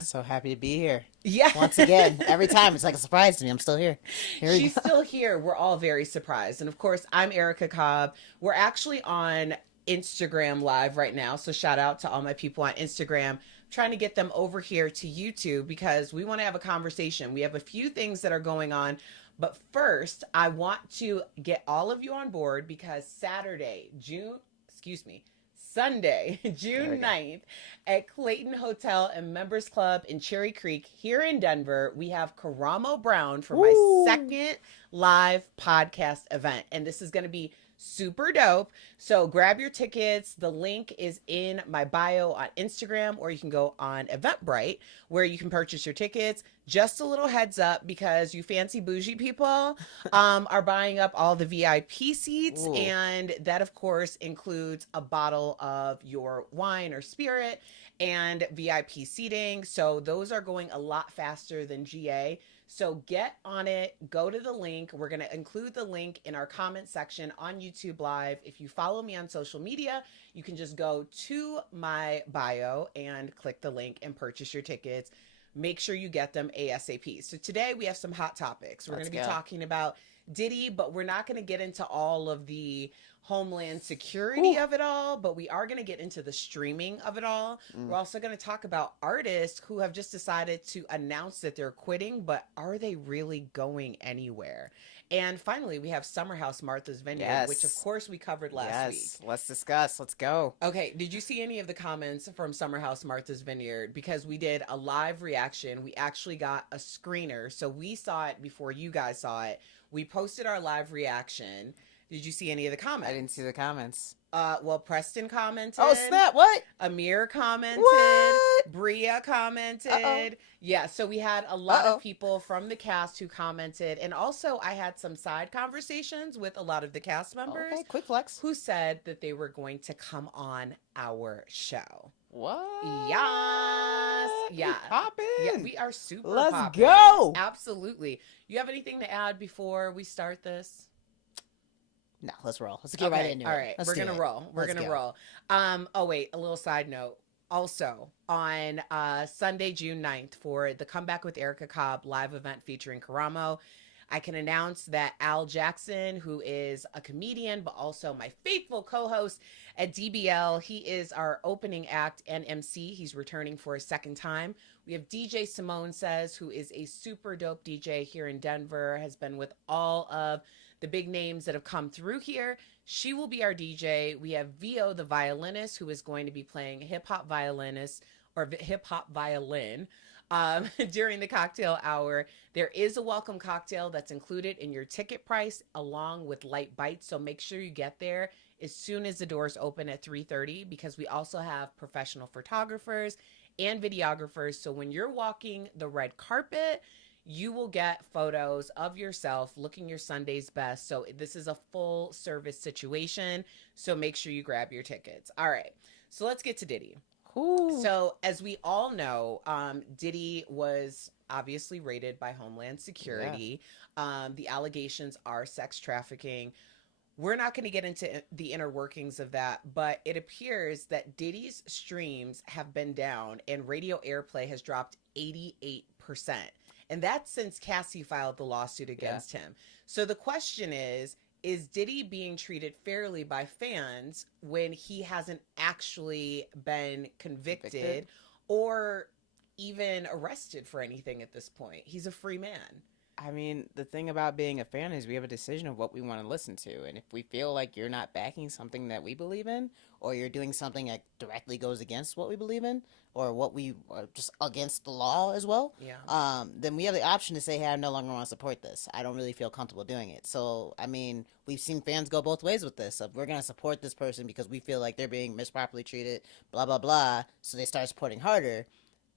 So happy to be here. Yeah. Once again, every time it's like a surprise to me. I'm still here. Here we She's go. still here. We're all very surprised. And of course, I'm Erica Cobb. We're actually on Instagram Live right now. So shout out to all my people on Instagram. Trying to get them over here to YouTube because we want to have a conversation. We have a few things that are going on. But first, I want to get all of you on board because Sunday, June 9th, at Clayton Hotel and Members Club in Cherry Creek here in Denver, we have Karamo Brown for my second live podcast event. And this is going to be super dope. So grab your tickets. The link is in my bio on Instagram, or you can go on Eventbrite where you can purchase your tickets. Just a little heads up because you fancy bougie people are buying up all the VIP seats. Ooh. And that, of course, includes a bottle of your wine or spirit and VIP seating. So those are going a lot faster than GA. So get on it, go to the link. We're going to include the link in our comment section on YouTube Live. If you follow me on social media, you can just go to my bio and click the link and purchase your tickets. Make sure you get them ASAP. So today we have some hot topics. We're going to be talking about Diddy, but we're not going to get into all of the homeland security of it all, but we are going to get into the streaming of it all. We're also going to talk about artists who have just decided to announce that they're quitting, but are they really going anywhere? And finally, we have Summer House Martha's Vineyard, which of course we covered last week. Let's discuss. Let's go. Okay, did you see any of the comments from Summer House Martha's Vineyard? Because we did a live reaction. We actually got a screener, so we saw it before you guys saw it. We posted our live reaction. Did you see any of the comments? I didn't see the comments. Well, Preston commented. Oh, snap. What? Amir commented. What? Bria commented. Uh-oh. Yeah, so we had a lot of people from the cast who commented. And also, I had some side conversations with a lot of the cast members. Okay, quick flex. Who said that they were going to come on our show. What? Yes. Yeah. Poppin'. Yeah, we are super Let's poppin'. go. Absolutely. You have anything to add before we start this? No, let's roll. Let's get right into it. All right, Let's we're do gonna it. roll. We're Let's gonna go. roll. Oh wait, a little side note. Also on Sunday, June 9th, for the Comeback with Erica Cobb live event featuring Karamo, I can announce that Al Jackson, who is a comedian but also my faithful co-host at DBL, he is our opening act and MC. He's returning for a second time. We have DJ Simone Says, who is a super dope DJ here in Denver, has been with all of the big names that have come through here. She will be our DJ. We have Vio, the violinist, who is going to be playing hip-hop violinist or hip-hop violin during the cocktail hour. There is a welcome cocktail that's included in your ticket price along with light bites. So make sure you get there as soon as the doors open at 3:30 because we also have professional photographers and videographers. So when you're walking the red carpet, you will get photos of yourself looking your Sunday's best. So this is a full service situation. So make sure you grab your tickets. All right. So let's get to Diddy. Ooh. So as we all know, Diddy was obviously raided by Homeland Security. Yeah. The allegations are sex trafficking. We're not going to get into the inner workings of that, but it appears that Diddy's streams have been down and radio airplay has dropped 88%. And that's since Cassie filed the lawsuit against him. So the question is Diddy being treated fairly by fans when he hasn't actually been convicted or even arrested for anything at this point? He's a free man. I mean, the thing about being a fan is we have a decision of what we want to listen to. And if we feel like you're not backing something that we believe in, or you're doing something that directly goes against what we believe in, or what we are just against the law as well, then we have the option to say, hey, I no longer want to support this. I don't really feel comfortable doing it. So, I mean, we've seen fans go both ways with this. So we're going to support this person because we feel like they're being misproperly treated, blah, blah, blah. So they start supporting harder.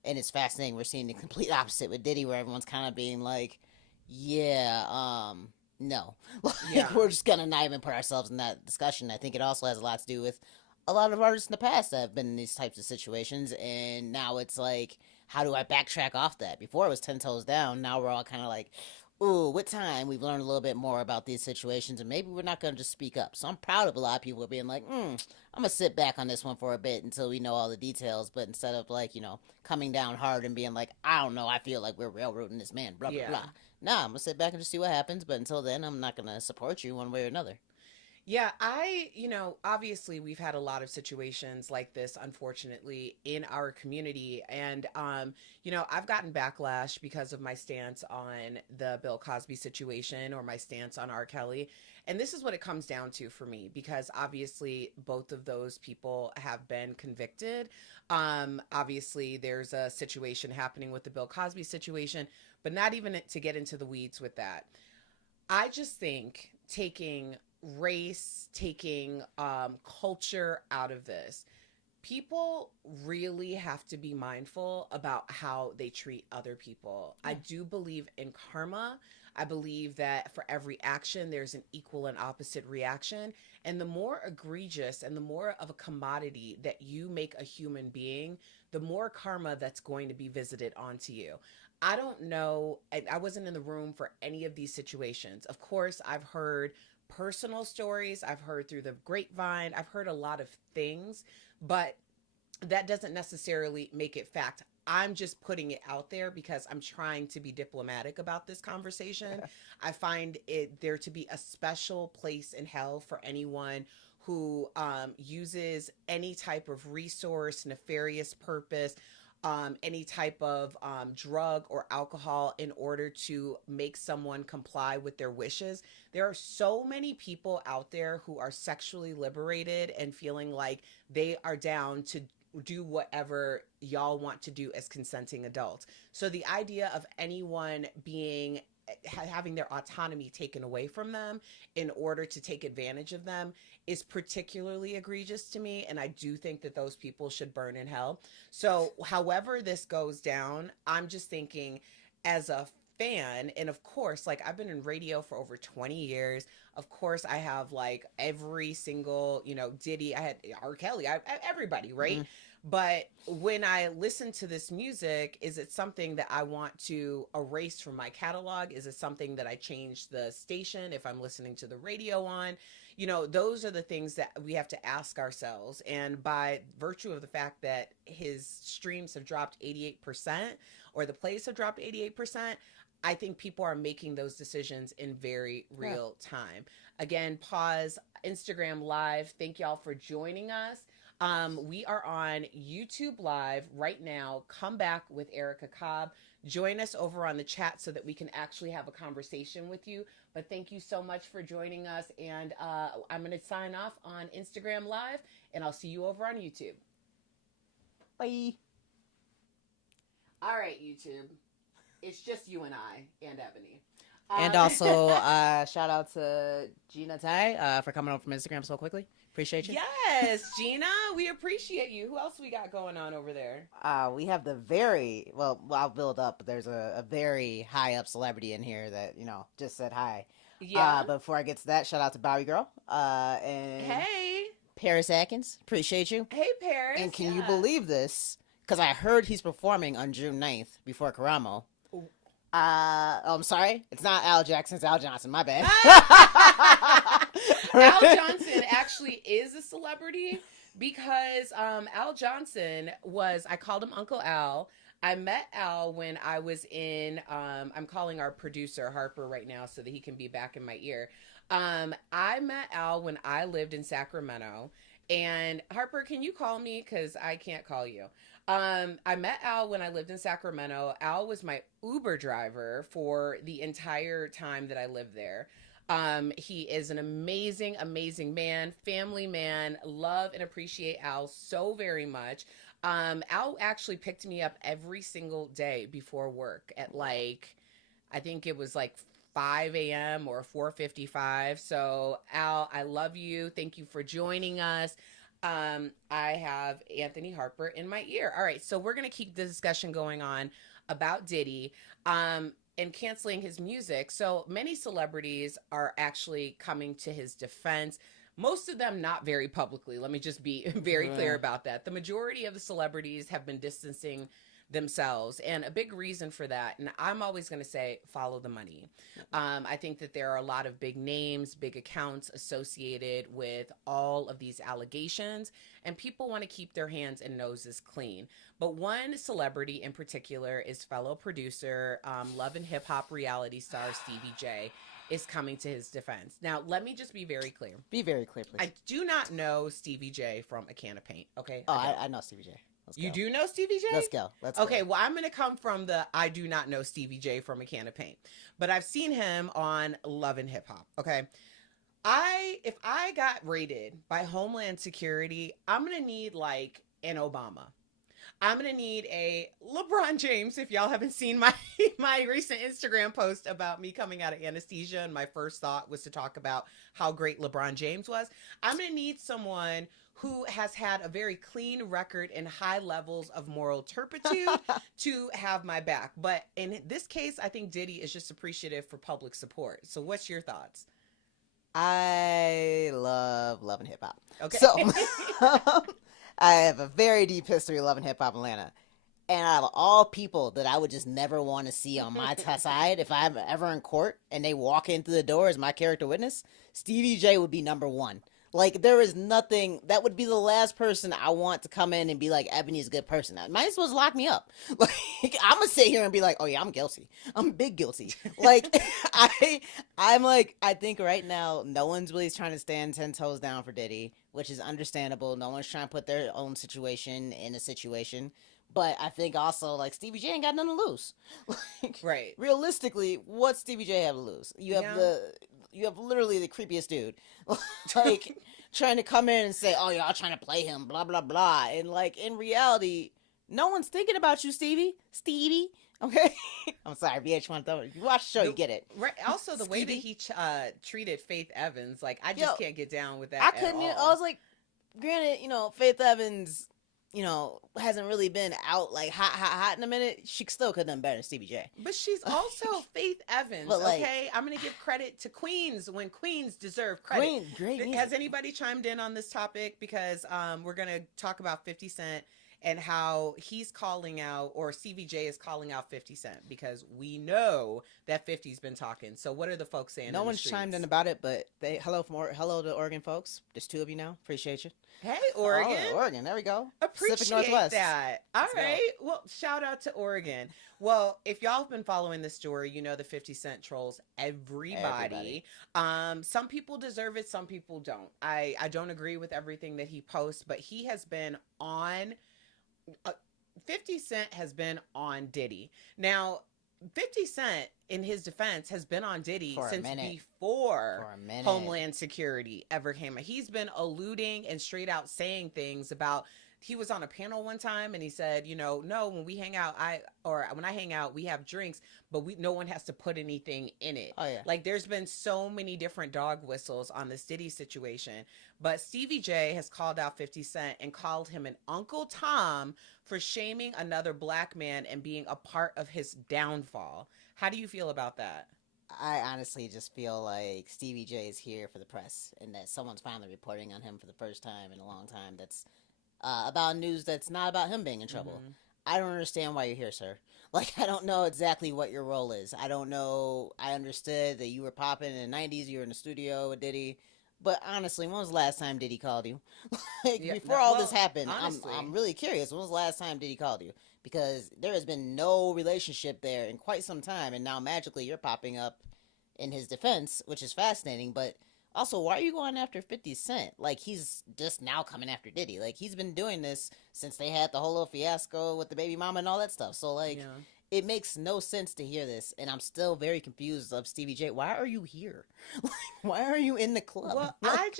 And it's fascinating. We're seeing the complete opposite with Diddy, where everyone's kind of being like, no. We're just gonna not even put ourselves in that discussion. I think it also has a lot to do with a lot of artists in the past that have been in these types of situations, and now it's like, how do I backtrack off that? Before it was 10 toes down, now we're all kind of like, ooh, with time, we've learned a little bit more about these situations, and maybe we're not going to just speak up. So I'm proud of a lot of people being like, I'm going to sit back on this one for a bit until we know all the details. But instead of, like, coming down hard and being like, I don't know, I feel like we're railroading this man, blah, blah, Yeah. blah. Nah, I'm going to sit back and just see what happens. But until then, I'm not going to support you one way or another. Yeah, obviously we've had a lot of situations like this, unfortunately, in our community. And, I've gotten backlash because of my stance on the Bill Cosby situation or my stance on R. Kelly. And this is what it comes down to for me, because obviously both of those people have been convicted. Obviously, there's a situation happening with the Bill Cosby situation, but not even to get into the weeds with that. I just think taking race, taking culture out of this, people really have to be mindful about how they treat other people. I Yeah. do believe in karma. I believe that for every action, there's an equal and opposite reaction. And the more egregious and the more of a commodity that you make a human being, the more karma that's going to be visited onto you. I don't know. I wasn't in the room for any of these situations. Of course, I've heard personal stories, I've heard through the grapevine, I've heard a lot of things, but that doesn't necessarily make it fact. I'm just putting it out there because I'm trying to be diplomatic about this conversation. I find it there to be a special place in hell for anyone who uses any type of resource, nefarious purpose, any type of drug or alcohol in order to make someone comply with their wishes. There are so many people out there who are sexually liberated and feeling like they are down to do whatever y'all want to do as consenting adults. So the idea of anyone being having their autonomy taken away from them in order to take advantage of them is particularly egregious to me, and I do think that those people should burn in hell. So however this goes down, I'm just thinking as a fan, and of course, like, I've been in radio for over 20 years. Of course, I have like every single, Diddy, I had R. Kelly, everybody, right? Mm. But when I listen to this music, is it something that I want to erase from my catalog? Is it something that I change the station if I'm listening to the radio on? Those are the things that we have to ask ourselves. And by virtue of the fact that his streams have dropped 88% or the plays have dropped 88%, I think people are making those decisions in very Yeah. real time. Again, pause Instagram Live. Thank y'all for joining us. We are on YouTube Live right now. Come back with Erica Cobb. Join us over on the chat so that we can actually have a conversation with you. But thank you so much for joining us. And I'm going to sign off on Instagram Live, and I'll see you over on YouTube. Bye. All right, YouTube. It's just you and I and Ebonie. And also, shout out to Gina Tai for coming over from Instagram so quickly. Appreciate you. Yes, Gina, we appreciate you. Who else we got going on over there? We have I'll build up. There's a very high up celebrity in here that, just said hi. Yeah. But before I get to that, shout out to Bobby Girl. And Hey. Paris Atkins. Appreciate you. Hey, Paris. And can you believe this? Because I heard he's performing on June 9th before Karamo. I'm sorry. It's not Al Jackson. It's Al Johnson. My bad. Al Johnson actually is a celebrity because Al Johnson I called him Uncle Al. I met Al when I was in, I'm calling our producer Harper right now so that he can be back in my ear. I met Al when I lived in Sacramento. And Harper, can you call me? Because I can't call you. I met Al when I lived in Sacramento. Al was my Uber driver for the entire time that I lived there. He is an amazing, amazing man, family man. Love and appreciate Al so very much. Al actually picked me up every single day before work at I think it was 5 a.m. or 4:55. So Al, I love you. Thank you for joining us. I have Anthony Harper in my ear. All right, so we're going to keep the discussion going on about Diddy and canceling his music. So many celebrities are actually coming to his defense. Most of them not very publicly. Let me just be very clear about that. The majority of the celebrities have been distancing themselves. And a big reason for that, and I'm always going to say, follow the money. I think that there are a lot of big names, big accounts associated with all of these allegations, and people want to keep their hands and noses clean. But one celebrity in particular is fellow producer, Love and Hip Hop reality star Stevie J, is coming to his defense. Now, let me just be very clear. Be very clear, please. I do not know Stevie J from a can of paint, okay? Oh, I know Stevie J. Let's You go. do know Stevie J? Let's go. Let's Okay, go. well, I'm going to come from the I do not know Stevie J from a can of paint. But I've seen him on Love and Hip Hop, okay? If I got raided by Homeland Security, I'm going to need like an Obama. I'm going to need a LeBron James. If y'all haven't seen my recent Instagram post about me coming out of anesthesia, and my first thought was to talk about how great LeBron James was, I'm going to need someone who has had a very clean record and high levels of moral turpitude to have my back. But in this case, I think Diddy is just appreciative for public support. So what's your thoughts? I love and hip hop. Okay. So I have a very deep history of loving hip hop Atlanta. And out of all people that I would just never want to see on my side, if I'm ever in court and they walk in through the door as my character witness, Stevie J would be number one. Like, there is nothing, that would be the last person I want to come in and be like, Ebonie's a good person. Might as well just lock me up. Like, I'm going to sit here and be like, oh yeah, I'm guilty. I'm big guilty. Like, I think right now, no one's really trying to stand 10 toes down for Diddy, which is understandable. No one's trying to put their own situation in a situation. But I think also, like, Stevie J ain't got nothing to lose. Like, Right. Realistically, what's Stevie J have to lose? You have literally the creepiest dude, like, trying to come in and say, oh, y'all trying to play him, blah, blah, blah. And, like, in reality, no one's thinking about you, Stevie. Okay? I'm sorry, VH1. If you watch the show, you get it. Right. Also, the way that he treated Faith Evans, like, I just can't get down with that. I couldn't. I was like, granted, Faith Evans, hasn't really been out like hot in a minute. She still could have done better than Stevie J. But she's also Faith Evans. But, like, okay, I'm gonna give credit to Queens when Queens deserve credit. Great music. Has anybody chimed in on this topic? Because we're gonna talk about 50 Cent and how he's calling out, or Stevie J is calling out 50 Cent, because we know that 50's been talking. So what are the folks saying? No one's chimed in about it, but hello to Oregon folks. There's two of you now. Appreciate you. Hey, Oregon. Oh, Oregon. There we go. Appreciate Pacific Northwest. that. All Let's right. Well, shout out to Oregon. Well, if y'all have been following this story, you know the 50 Cent trolls everybody. Some people deserve it. Some people don't. I don't agree with everything that he posts, but he has been on... 50 Cent has been on Diddy. Now, 50 Cent, in his defense, has been on Diddy since before Homeland Security ever came out. He's been alluding and straight out saying things about... He was on a panel one time and he said, no, when we hang out, when I hang out, we have drinks, but no one has to put anything in it. Oh, yeah. Like, there's been so many different dog whistles on this Diddy situation. But Stevie J has called out 50 Cent and called him an Uncle Tom for shaming another black man and being a part of his downfall. How do you feel about that? I honestly just feel like Stevie J is here for the press, and that someone's finally reporting on him for the first time in a long time. That's about news that's not about him being in trouble. Mm-hmm. I don't understand why you're here, sir. Like, I don't know exactly what your role is. I don't know. I understood that you were popping in the 90s. You were in the studio with Diddy. But honestly, when was the last time Diddy called you? Before all this happened, honestly, I'm really curious. When was the last time Diddy called you? Because there has been no relationship there in quite some time. And now magically you're popping up in his defense, which is fascinating. But also, why are you going after 50 Cent? Like, he's just now coming after Diddy. Like, he's been doing this since they had the whole little fiasco with the baby mama and all that stuff. So, like, it makes no sense to hear this. And I'm still very confused of Stevie J. Why are you here? Why are you in the club? Well, like,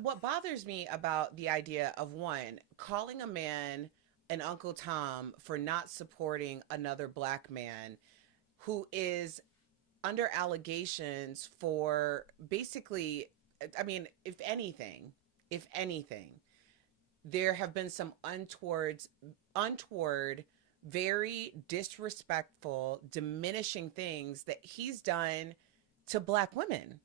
what bothers me about the idea of, one, calling a man an Uncle Tom for not supporting another black man who is under allegations for basically, I mean, if anything, there have been some untoward, very disrespectful, diminishing things that he's done to black women.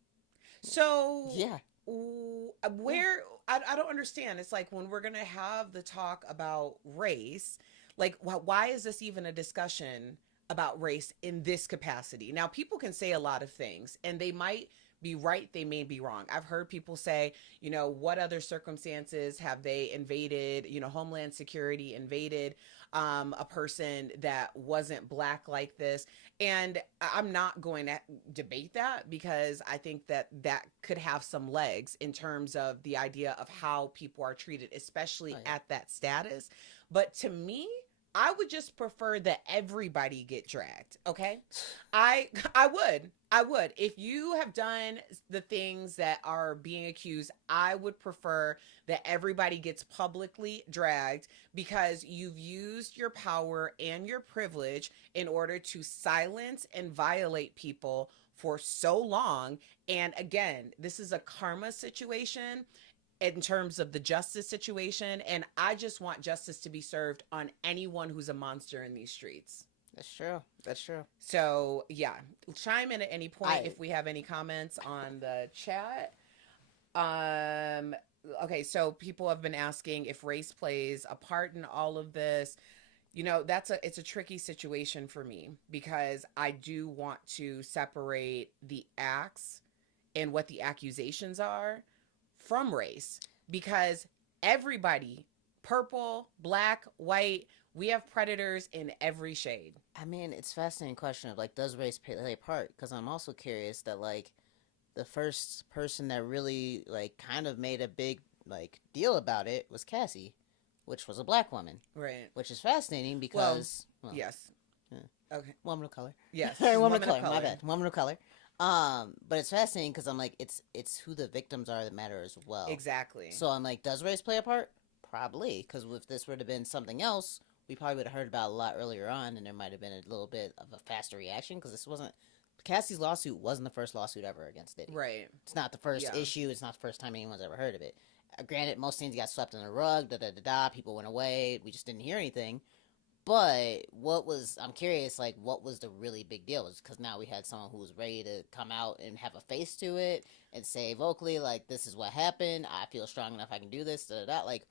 So yeah, I don't understand. It's like, when we're going to have the talk about race, Like, why is this even a discussion about race in this capacity? Now, people can say a lot of things, and they might be right, they may be wrong. I've heard people say, you know, what other circumstances have they invaded, you know, Homeland Security invaded a person that wasn't black like this. And I'm not going to debate that, because I think that that could have some legs in terms of the idea of how people are treated, especially Oh yeah. at that status. But to me, I would just prefer that everybody get dragged. Okay. I would. If you have done the things that are being accused, I would prefer that everybody gets publicly dragged, because you've used your power and your privilege in order to silence and violate people for so long. And again, this is a karma situation in terms of the justice situation, and I just want justice to be served on anyone who's a monster in these streets. That's true. That's true. So yeah, chime in at any point I if we have any comments on the chat. um okay, so people have been asking if race plays a part in all of this. You know, it's a tricky situation for me, because I do want to separate the acts and what the accusations are from race, because everybody, purple, black, white, we have predators in every shade. I mean, it's a fascinating question of like, does race play a part? Because I'm also curious that like the first person that really like kind of made a big like deal about it was Cassie, which was a black woman, Right. which is fascinating Well, because yes. yeah, Okay. woman of color. Yes. Sorry, woman of Woman of color. My color. bad, woman of color. But it's fascinating because I'm like, it's who the victims are that matter as well. Exactly. So I'm like, does race play a part? Probably, because if this would have been something else, we probably would have heard about it a lot earlier on, and there might have been a little bit of a faster reaction, because this wasn't Cassie's lawsuit wasn't the first lawsuit ever against Diddy. Right. It's not the first Yeah. issue. It's not the first time anyone's ever heard of it. Granted, most things got swept under the rug. Da da da da. People went away. We just didn't hear anything. But I'm curious, like, what was the really big deal? Was because now we had someone who was ready to come out and have a face to it and say vocally, like, this is what happened. I feel strong enough I can do this. Da da da. Like,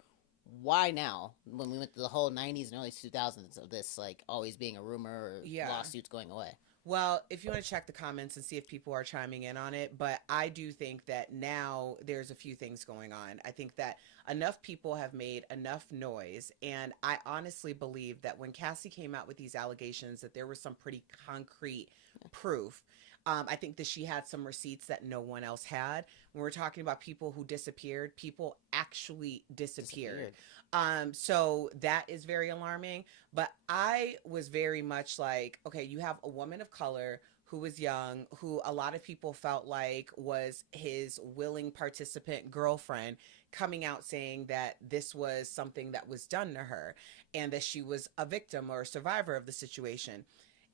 why now? When we went through the whole 90s and early 2000s of this, like, always being a rumor or Yeah. lawsuits going away. Well, if you want to check the comments and see if people are chiming in on it, but I do think that now there's a few things going on. I think that enough people have made enough noise, and I honestly believe that when Cassie came out with these allegations, that there was some pretty concrete proof. I think that she had some receipts that no one else had. When we're talking about people who disappeared, people actually disappeared. So that is very alarming. But I was very much like, okay, you have a woman of color who was young, who a lot of people felt like was his willing participant girlfriend, coming out saying that this was something that was done to her and that she was a victim or a survivor of the situation.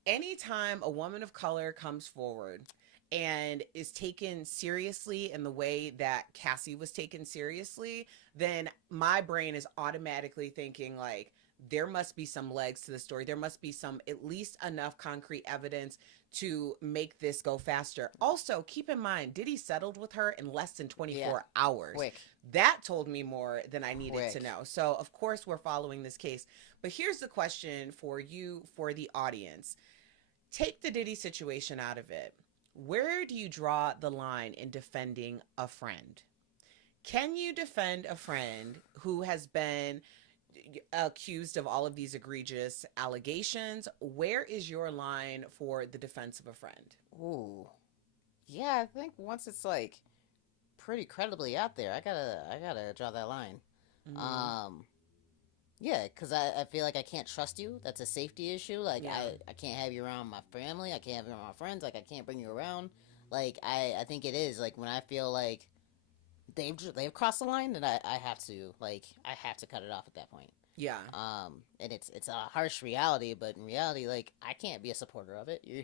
Anytime a woman of color comes forward and is taken seriously in the way that Cassie was taken seriously, then my brain is automatically thinking like, there must be some legs to the story. There must be some, at least enough concrete evidence to make this go faster. Also, keep in mind, Diddy settled with her in less than 24 hours. Quick. That told me more than I needed to Quick. know. So, of course, we're following this case. But here's the question for you, for the audience. Take the Diddy situation out of it. Where do you draw the line in defending a friend? Can you defend a friend who has been accused of all of these egregious allegations? Where is your line for the defense of a friend? Ooh. Yeah, I think once it's like pretty credibly out there, I gotta draw that line. Mm-hmm. Yeah, because I feel like I can't trust you. That's a safety issue. Like, Yeah. I can't have you around my family. I can't have you around my friends. Like, I can't bring you around. Like, I think it is. Like, when I feel like they've crossed the line, then I have to, like, I have to cut it off at that point. Yeah. And it's a harsh reality, but in reality, like, I can't be a supporter of it. You're,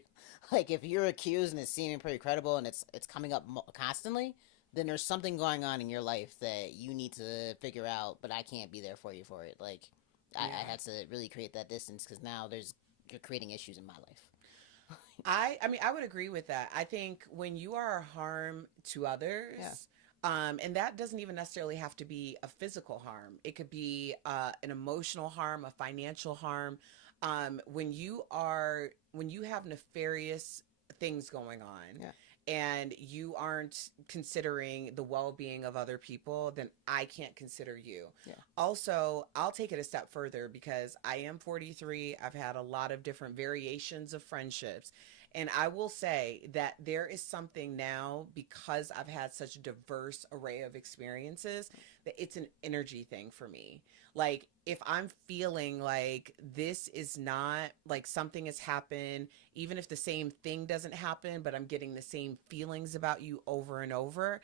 like, if you're accused and it's seeming pretty credible and it's coming up constantly, then there's something going on in your life that you need to figure out, but I can't be there for you for it. Like, I had to really create that distance because now you're creating issues in my life. I mean, I would agree with that. I think when you are a harm to others, And that doesn't even necessarily have to be a physical harm. It could be an emotional harm, a financial harm. When you have nefarious things going on Yeah. and you aren't considering the well-being of other people, then I can't consider you. Yeah. Also, I'll take it a step further because I am 43. I've had a lot of different variations of friendships. And I will say that there is something now, because I've had such a diverse array of experiences, that it's an energy thing for me. Like, if I'm feeling like this is not like something has happened, even if the same thing doesn't happen, but I'm getting the same feelings about you over and over,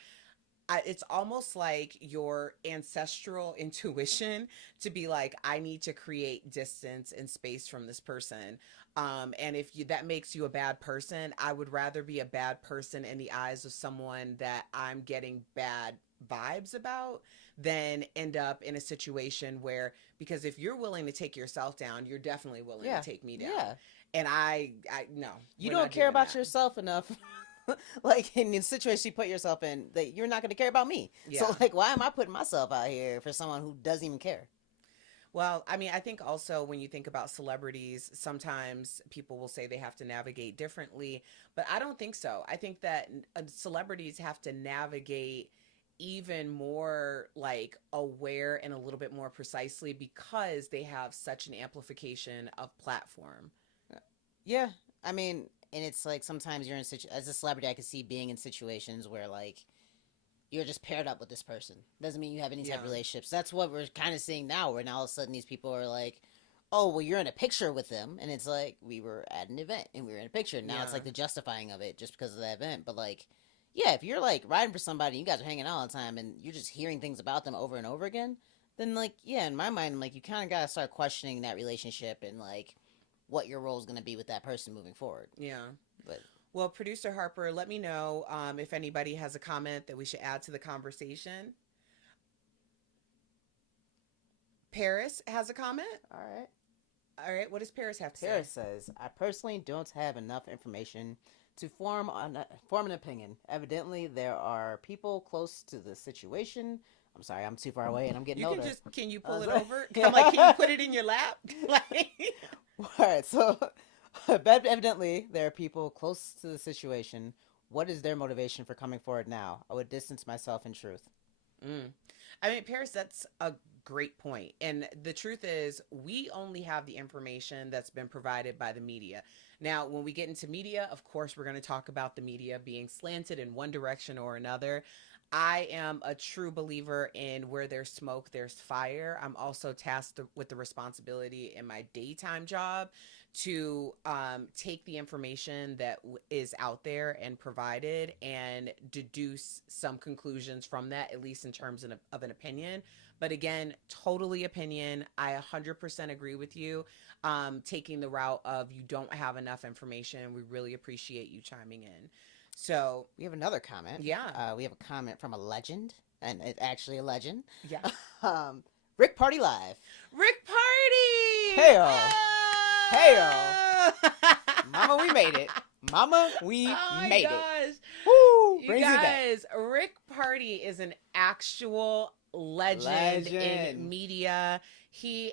it's almost like your ancestral intuition to be like, I need to create distance and space from this person. And if that makes you a bad person, I would rather be a bad person in the eyes of someone that I'm getting bad vibes about than end up in a situation where, because if you're willing to take yourself down, you're definitely willing Yeah. to take me down. Yeah. And I no, You we're don't not care doing about that. yourself enough. Like in the situation you put yourself in, that you're not going to care about me. Yeah. So like, why am I putting myself out here for someone who doesn't even care? Well, I mean, I think also when you think about celebrities, sometimes people will say they have to navigate differently, but I don't think so. I think that celebrities have to navigate even more like aware and a little bit more precisely because they have such an amplification of platform. Yeah, I mean, and it's like sometimes you're in as a celebrity, I could see being in situations where like you're just paired up with this person. Doesn't mean you have any type of Yeah. relationships. That's what we're kind of seeing now, where now all of a sudden these people are like, oh, well, you're in a picture with them, and it's like we were at an event and we were in a picture. Now it's Yeah. like the justifying of it just because of that event. But like, yeah, if you're like riding for somebody, you guys are hanging out all the time, and you're just hearing things about them over and over again, then like, yeah, in my mind, like you kind of gotta start questioning that relationship and like what your role is gonna be with that person moving forward. Yeah. But Well, producer Harper, let me know if anybody has a comment that we should add to the conversation. Paris has a comment. all right. All right. What does Paris have to say? Paris says, I personally don't have enough information to form an opinion. Evidently, there are people close to the situation. I'm sorry, I'm too far away and I'm getting You can older. just, can you I pull was it like, over? I'm like, can you put it in your lap? Like, all right, so but evidently, there are people close to the situation. What is their motivation for coming forward now? I would distance myself in truth. mm. I mean, Paris, that's a great point. And the truth is, we only have the information that's been provided by the media. Now, when we get into media, of course, we're going to talk about the media being slanted in one direction or another. I am a true believer in where there's smoke, there's fire. I'm also tasked with the responsibility in my daytime job to take the information that is out there and provided and deduce some conclusions from that, at least in terms of an opinion. But again, totally opinion. I 100% agree with you. Taking the route of you don't have enough information. We really appreciate you chiming in. So, We have another comment. yeah. We have a comment from a legend, and it's actually a legend. Yeah. Rick Party Live. Rick Party! Hey-o. Oh! Mama, we made it. Mama, we Oh made my it. gosh. Woo! You Brings it back. guys, Rick Party is an actual legend in Legend. media. He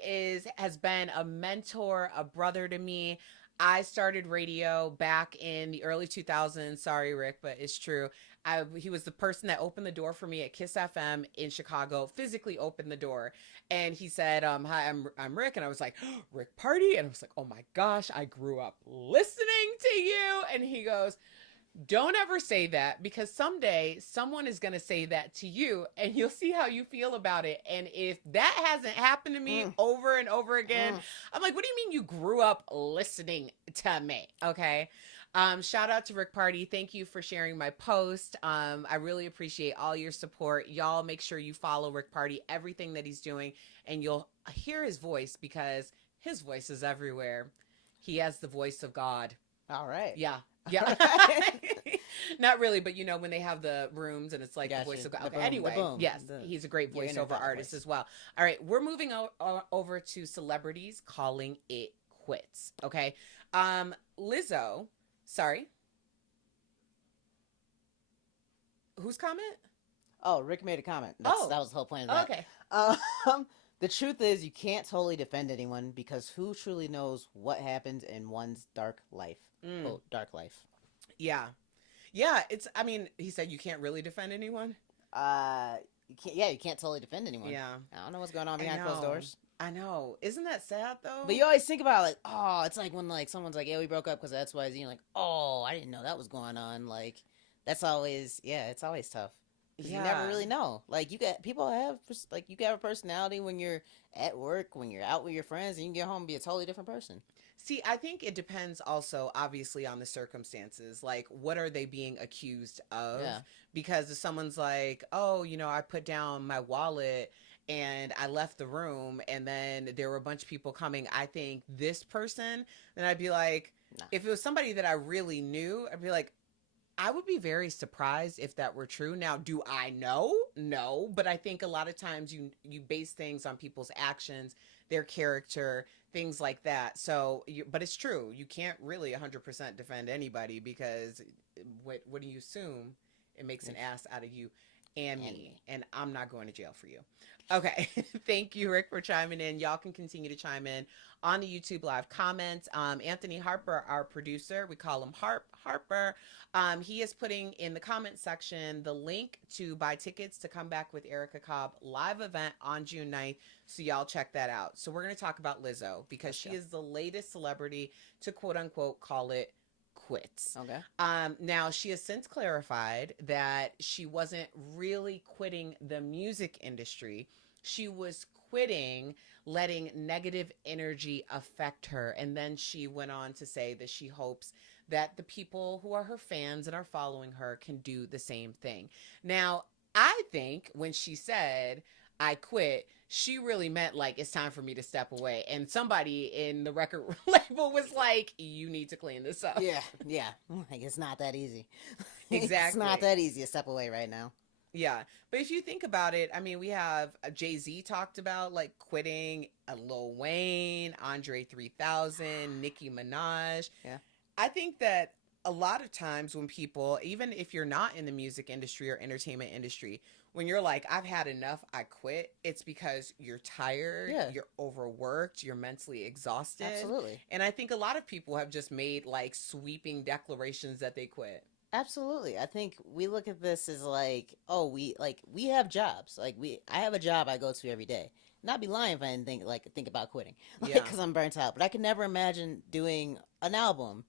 has been a mentor, a brother to me. I started radio back in the early 2000s. Sorry, Rick, but it's true. He was the person that opened the door for me at Kiss FM in Chicago, physically opened the door. And he said, hi, I'm Rick. And I was like, oh, Rick Party. And I was like, oh my gosh, I grew up listening to you. And he goes, don't ever say that, because someday someone is going to say that to you and you'll see how you feel about it. And if that hasn't happened to me over and over again, I'm like, what do you mean you grew up listening to me? Okay. Shout out to Rick Party. Thank you for sharing my post. I really appreciate all your support. Y'all make sure you follow Rick Party, everything that he's doing, and you'll hear his voice because his voice is everywhere. He has the voice of God. All right. Yeah. Yeah. Not really, but you know, when they have the rooms and it's like the voice of God. Okay, anyway, yes, he's a great voiceover artist as well. All right, we're moving over to celebrities calling it quits. Okay. Lizzo, sorry. Whose comment? Oh, Rick made a comment. That Oh, was the whole point of that. okay. The truth is, you can't totally defend anyone because who truly knows what happens in one's dark life? Mm, Quote, dark life. yeah. Yeah, it's, I mean, he said you can't really defend anyone. Uh, you can't. Yeah, you can't totally defend anyone. Yeah. I don't know what's going on I behind closed know. doors. I know. Isn't that sad But though? you always think about like, oh, it's like when like someone's like, yeah, we broke up because of X, Y, Z. You're like, oh, I didn't know that was going on. Like, that's always, yeah, it's always tough because you never Yeah. really know. Like, you get people have like you have a personality when you're at work, when you're out with your friends, and you can get home and be a totally different person. See, I think it depends also, obviously, on the circumstances. Like, what are they being accused of? Yeah, Because if someone's like, oh, I put down my wallet and I left the room and then there were a bunch of people coming, I think this person, then I'd be like, nah, if it was somebody that I really knew, I'd be like, I would be very surprised if that were true. Now, do I know? No, but I think a lot of times you base things on people's actions, their character, things like that. So, but it's true. You can't really 100% defend anybody because what do you assume? It makes an ass out of you and and me, me. and I'm not going to jail for you. Okay, thank you, Rick, for chiming in. Y'all can continue to chime in on the YouTube live comments. Anthony Harper, our producer, we call him Harper. He is putting in the comment section the link to buy tickets to Come Back with Erica Cobb live event on June 9th. So y'all check that out. So we're going to talk about Lizzo because Let's she go. is the latest celebrity to quote unquote call it quits. Okay. Now she has since clarified that she wasn't really quitting the music industry. She was quitting letting negative energy affect her. And then she went on to say that she hopes that the people who are her fans and are following her can do the same thing. Now, I think when she said, I quit, she really meant like it's time for me to step away. And somebody in the record label was like, you need to clean this up. Yeah, yeah. Like it's not that easy. It's not Exactly. that easy to step away right now. Yeah. But if you think about it, I mean, we have Jay-Z talked about like quitting, Lil Wayne, Andre 3000, Nicki Minaj. Yeah. I think that a lot of times when people, even if you're not in the music industry or entertainment industry, when you're like, I've had enough, I quit, it's because you're tired, Yeah. you're overworked, you're mentally exhausted. Absolutely. And I think a lot of people have just made like sweeping declarations that they quit. Absolutely. I think we look at this as like, oh, we have jobs. Like I have a job I go to every day. And I'd be lying if I didn't think about quitting, like Yeah. because I'm burnt out. But I could never imagine doing an album,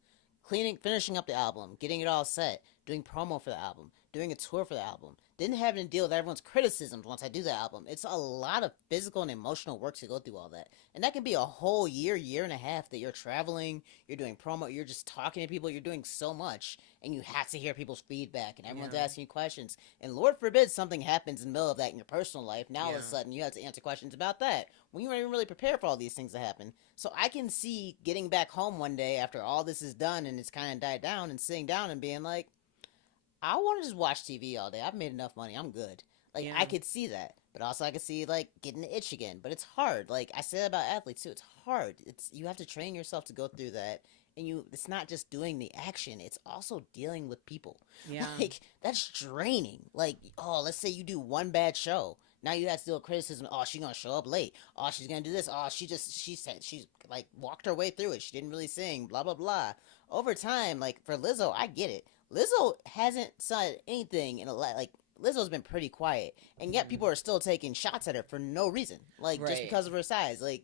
finishing up the album, getting it all set, doing promo for the album, doing a tour for the album. Didn't having to deal with everyone's criticisms once I do the album. It's a lot of physical and emotional work to go through all that, and that can be a whole year and a half that you're traveling, you're doing promo, you're just talking to people, you're doing so much, and you have to hear people's feedback, and everyone's Yeah. asking you questions. And Lord forbid something happens in the middle of that in your personal life. Now all of Yeah. a sudden you have to answer questions about that when you weren't even really prepared for all these things to happen. So I can see getting back home one day after all this is done and it's kind of died down and sitting down and being like, I want to just watch TV all day. I've made enough money. I'm good. Like Yeah. I could see that, but also I could see like getting the itch again. But it's hard. Like I said about athletes too. It's hard. It's you have to train yourself to go through that, and it's not just doing the action. It's also dealing with people. Yeah. Like that's draining. Like oh, let's say you do one bad show. Now you have to deal with criticism. Oh, she's gonna show up late. Oh, she's gonna do this. Oh, she said she's like walked her way through it. She didn't really sing. Blah blah blah. Over time, like for Lizzo, I get it. Lizzo hasn't said anything in a lot. Like Lizzo's been pretty quiet, and yet Mhm. people are still taking shots at her for no reason, like just Right. because of her size. Like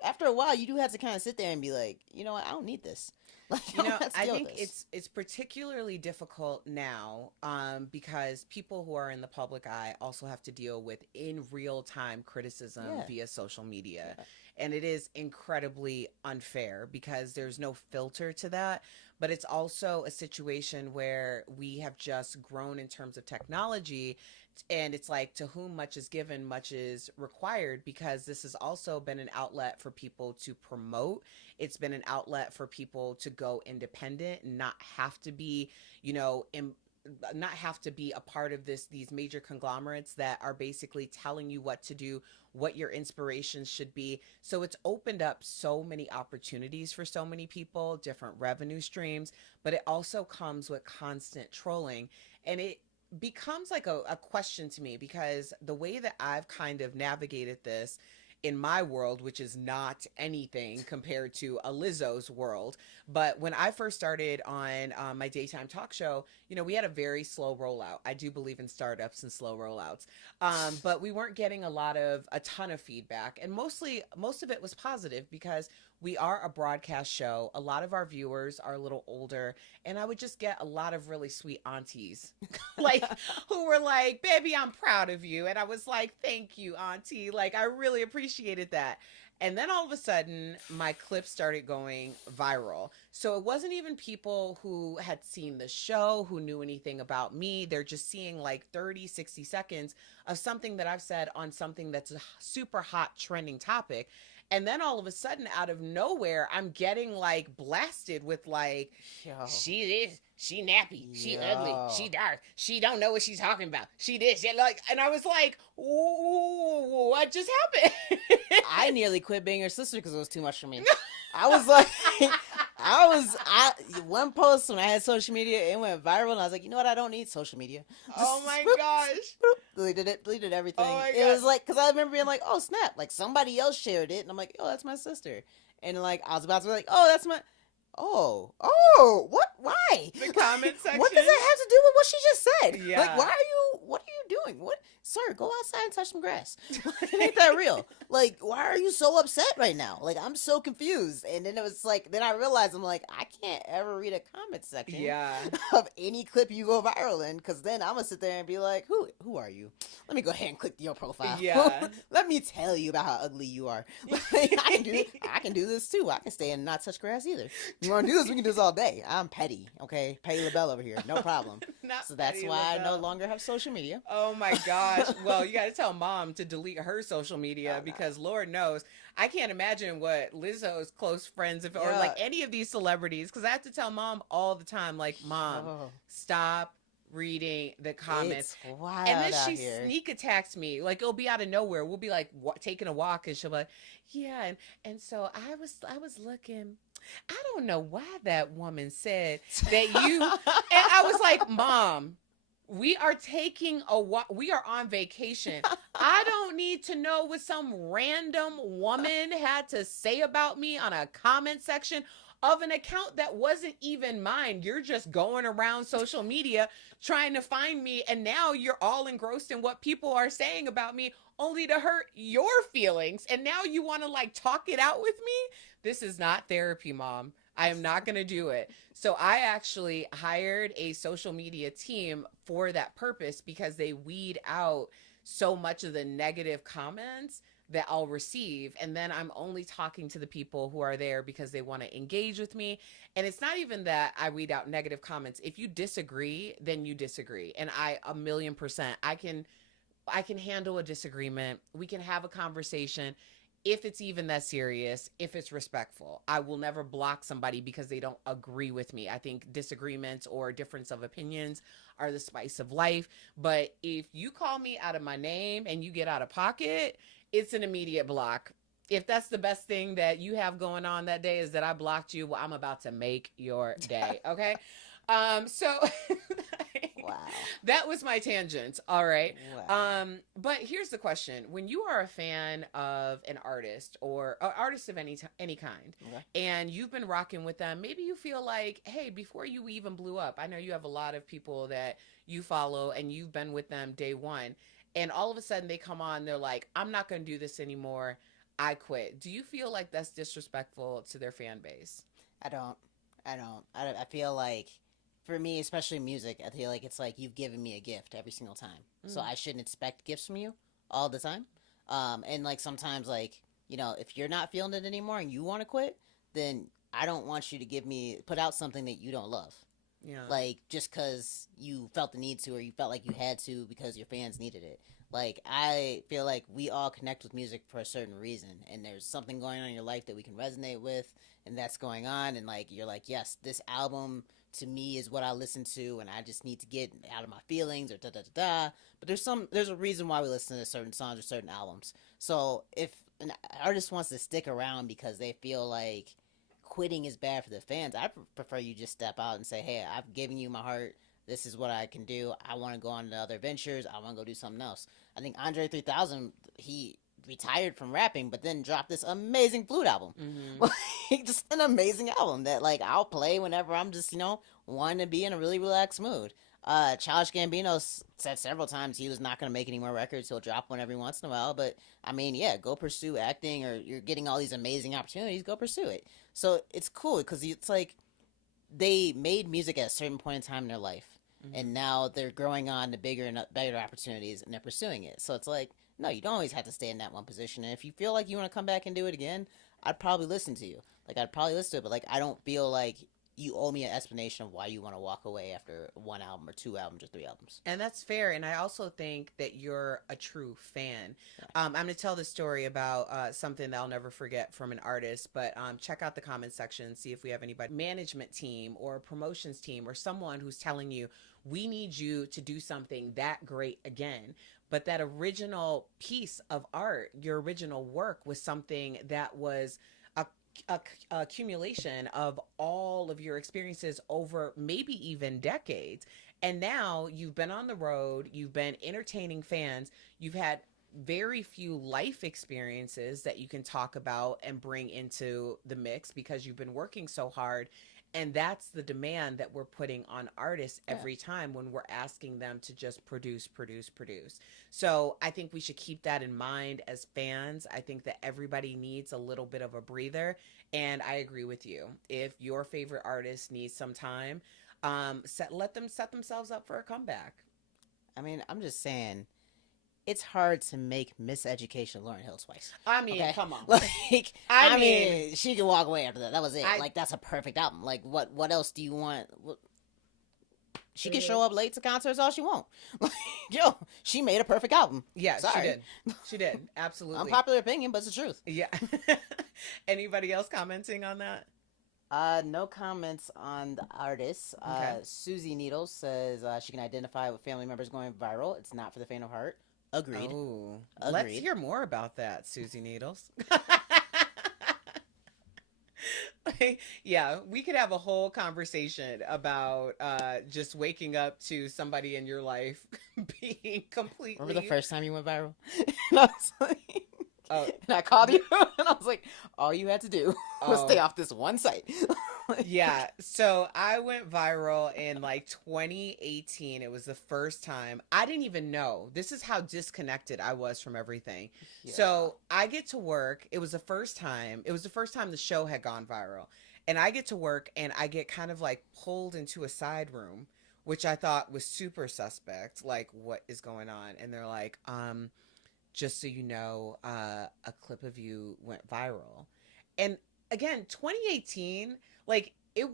after a while, you do have to kind of sit there and be like, you know what, I don't need this. Like I You don't know, have to I deal with think this. it's particularly difficult now because people who are in the public eye also have to deal with in real time criticism Yeah. via social media. Yeah. And it is incredibly unfair because there's no filter to that. But it's also a situation where we have just grown in terms of technology. And it's like, to whom much is given, much is required, because this has also been an outlet for people to promote. It's been an outlet for people to go independent and not have to be, you know, not have to be a part of these major conglomerates that are basically telling you what to do, what your inspirations should be. So it's opened up so many opportunities for so many people, different revenue streams, but it also comes with constant trolling. And becomes like a question to me, because the way that I've kind of navigated this in my world, which is not anything compared to a Lizzo's world. But when I first started on my daytime talk show, we had a very slow rollout. I do believe in startups and slow rollouts. But we weren't getting a ton of feedback. And most of it was positive, because we are a broadcast show. A lot of our viewers are a little older. And I would just get a lot of really sweet aunties, like, who were like, baby, I'm proud of you. And I was like, thank you, auntie. Like, I really appreciated that. And then all of a sudden, my clip started going viral. So it wasn't even people who had seen the show, who knew anything about me. They're just seeing like 30, 60 seconds of something that I've said on something that's a super hot trending topic. And then all of a sudden, out of nowhere, I'm getting like blasted with like, Yo. she nappy, she ugly, Yo. she dark, she don't know what she's talking about, she this, she like, and I was like, ooh, what just happened? I nearly quit being your sister because it was too much for me. I was like, one post when I had social media, it went viral, and I was like, you know what? I don't need social media. Oh my gosh. Deleted everything. Oh my It was like, because I remember being like, oh snap, like somebody else shared it, and I'm like, oh, that's my sister. And like, I was about to be like, oh, that's my, oh, what? Why? The comment section. What does that have to do with what she just said? Yeah. Like, what are you doing? What? Sir, go outside and touch some grass. It ain't that real. Like, why are you so upset right now? Like, I'm so confused. And then it was like, then I realized, I'm like, I can't ever read a comment section of any clip you go viral in, because then I'm going to sit there and be like, who are you? Let me go ahead and click your profile. Yeah. Let me tell you about how ugly you are. Like, I can do this too. I can stay and not touch grass either. You want to do this? We can do this all day. I'm petty, okay? Patty LaBelle over here. No problem. So that's Patty why LaBelle. I no longer have social media. Oh my gosh. Well, you got to tell mom to delete her social media, because Lord knows, I can't imagine what Lizzo's close friends, or like any of these celebrities, because I have to tell mom all the time, like, mom, stop reading the comments. It's wild and then out she here. sneak attacks me. Like, it'll be out of nowhere. We'll be like taking a walk, and she'll be like, yeah. And so I was looking. I don't know why that woman said that you, and I was like, mom, we are taking a walk. We are on vacation. I don't need to know what some random woman had to say about me on a comment section of an account that wasn't even mine. You're just going around social media trying to find me, and now you're all engrossed in what people are saying about me, only to hurt your feelings. And now you want to like talk it out with me? This is not therapy, mom. I am not going to do it. So I actually hired a social media team for that purpose, because they weed out so much of the negative comments that I'll receive. And then I'm only talking to the people who are there because they want to engage with me. And it's not even that I weed out negative comments. If you disagree, then you disagree. And I 1,000,000%, I can handle a disagreement. We can have a conversation. If it's even that serious, if it's respectful. I will never block somebody because they don't agree with me. I think disagreements or difference of opinions are the spice of life. But if you call me out of my name and you get out of pocket, it's an immediate block. If that's the best thing that you have going on that day is that I blocked you, well, I'm about to make your day, okay? So Wow. that was my tangent. All right. Wow. But here's the question. When you are a fan of an artist, or an artist of any kind, and you've been rocking with them, maybe you feel like, hey, before you even blew up, I know you have a lot of people that you follow and you've been with them day one, and all of a sudden they come on, they're like, I'm not going to do this anymore. I quit. Do you feel like that's disrespectful to their fan base? I don't. I feel like, for me, especially music, I feel like it's like you've given me a gift every single time. So I shouldn't expect gifts from you all the time. And like sometimes, like, if you're not feeling it anymore and you want to quit, then I don't want you to put out something that you don't love. Yeah. Like, just because you felt the need to, or you felt like you had to because your fans needed it. Like, I feel like we all connect with music for a certain reason, and there's something going on in your life that we can resonate with, and that's going on, and like, you're like, yes, this album to me is what I listen to, and I just need to get out of my feelings, or da da da da. But there's a reason why we listen to certain songs or certain albums. So if an artist wants to stick around because they feel like quitting is bad for the fans, I prefer you just step out and say, hey, I've given you my heart, this is what I can do. I want to go on to other ventures. I want to go do something else. I think Andre 3000, he retired from rapping, but then dropped this amazing flute album. Mm-hmm. Like, just an amazing album that like I'll play whenever I'm just wanting to be in a really relaxed mood. Childish Gambino said several times he was not going to make any more records. He'll drop one every once in a while, but I mean, yeah, go pursue acting, or you're getting all these amazing opportunities. Go pursue it. So it's cool because it's like they made music at a certain point in time in their life, Mm-hmm. and now they're growing on to bigger and better opportunities, and they're pursuing it. So it's like, no, you don't always have to stay in that one position. And if you feel like you want to come back and do it again, I'd probably listen to you. Like, I'd probably listen to it, but like, I don't feel like you owe me an explanation of why you want to walk away after one album or two albums or three albums. And that's fair. And I also think that you're a true fan. I'm going to tell the story about something that I'll never forget from an artist, but check out the comment section, see if we have anybody, management team or promotions team or someone who's telling you, we need you to do something that great again. But that original piece of art, your original work, was something that was a accumulation of all of your experiences over maybe even decades. And now you've been on the road, you've been entertaining fans, you've had very few life experiences that you can talk about and bring into the mix because you've been working so hard. And that's the demand that we're putting on artists Yeah. every time when we're asking them to just produce, produce, produce. So I think we should keep that in mind as fans. I think that everybody needs a little bit of a breather. And I agree with you. If your favorite artist needs some time, let them set themselves up for a comeback. I mean, I'm just saying, it's hard to make Miseducation Lauryn Hill twice. I mean, Okay, come on. like I I mean, mean, she could walk away after that. That was it. I Like, that's a perfect album. Like, what else do you want? She can Mhm. show up late to concerts all she wants. Like, yo, she made a perfect album. Yeah, she Sorry, did. She did. Absolutely. unpopular opinion, but it's the truth. Yeah. Anybody else commenting on that? No comments on the artist. Okay. Susie Needles says she can identify with family members going viral. It's not for the faint of heart. Agreed. Oh, let's Agreed. hear more about that, Susie Needles. Yeah, we could have a whole conversation about just waking up to somebody in your life being completely. Remember the first time you went viral? And I was like, Oh, and I called you, and I was like, all you had to do was oh. stay off this one site. Yeah, so I went viral in like 2018. It was the first time. I didn't even know. This is how disconnected I was from everything. Yeah. So I get to work. It was the first time. It was the first time the show had gone viral. And I get to work and I get kind of like pulled into a side room, which I thought was super suspect. Like, what is going on? And they're like, just so you know, a clip of you went viral. And again, 2018, like it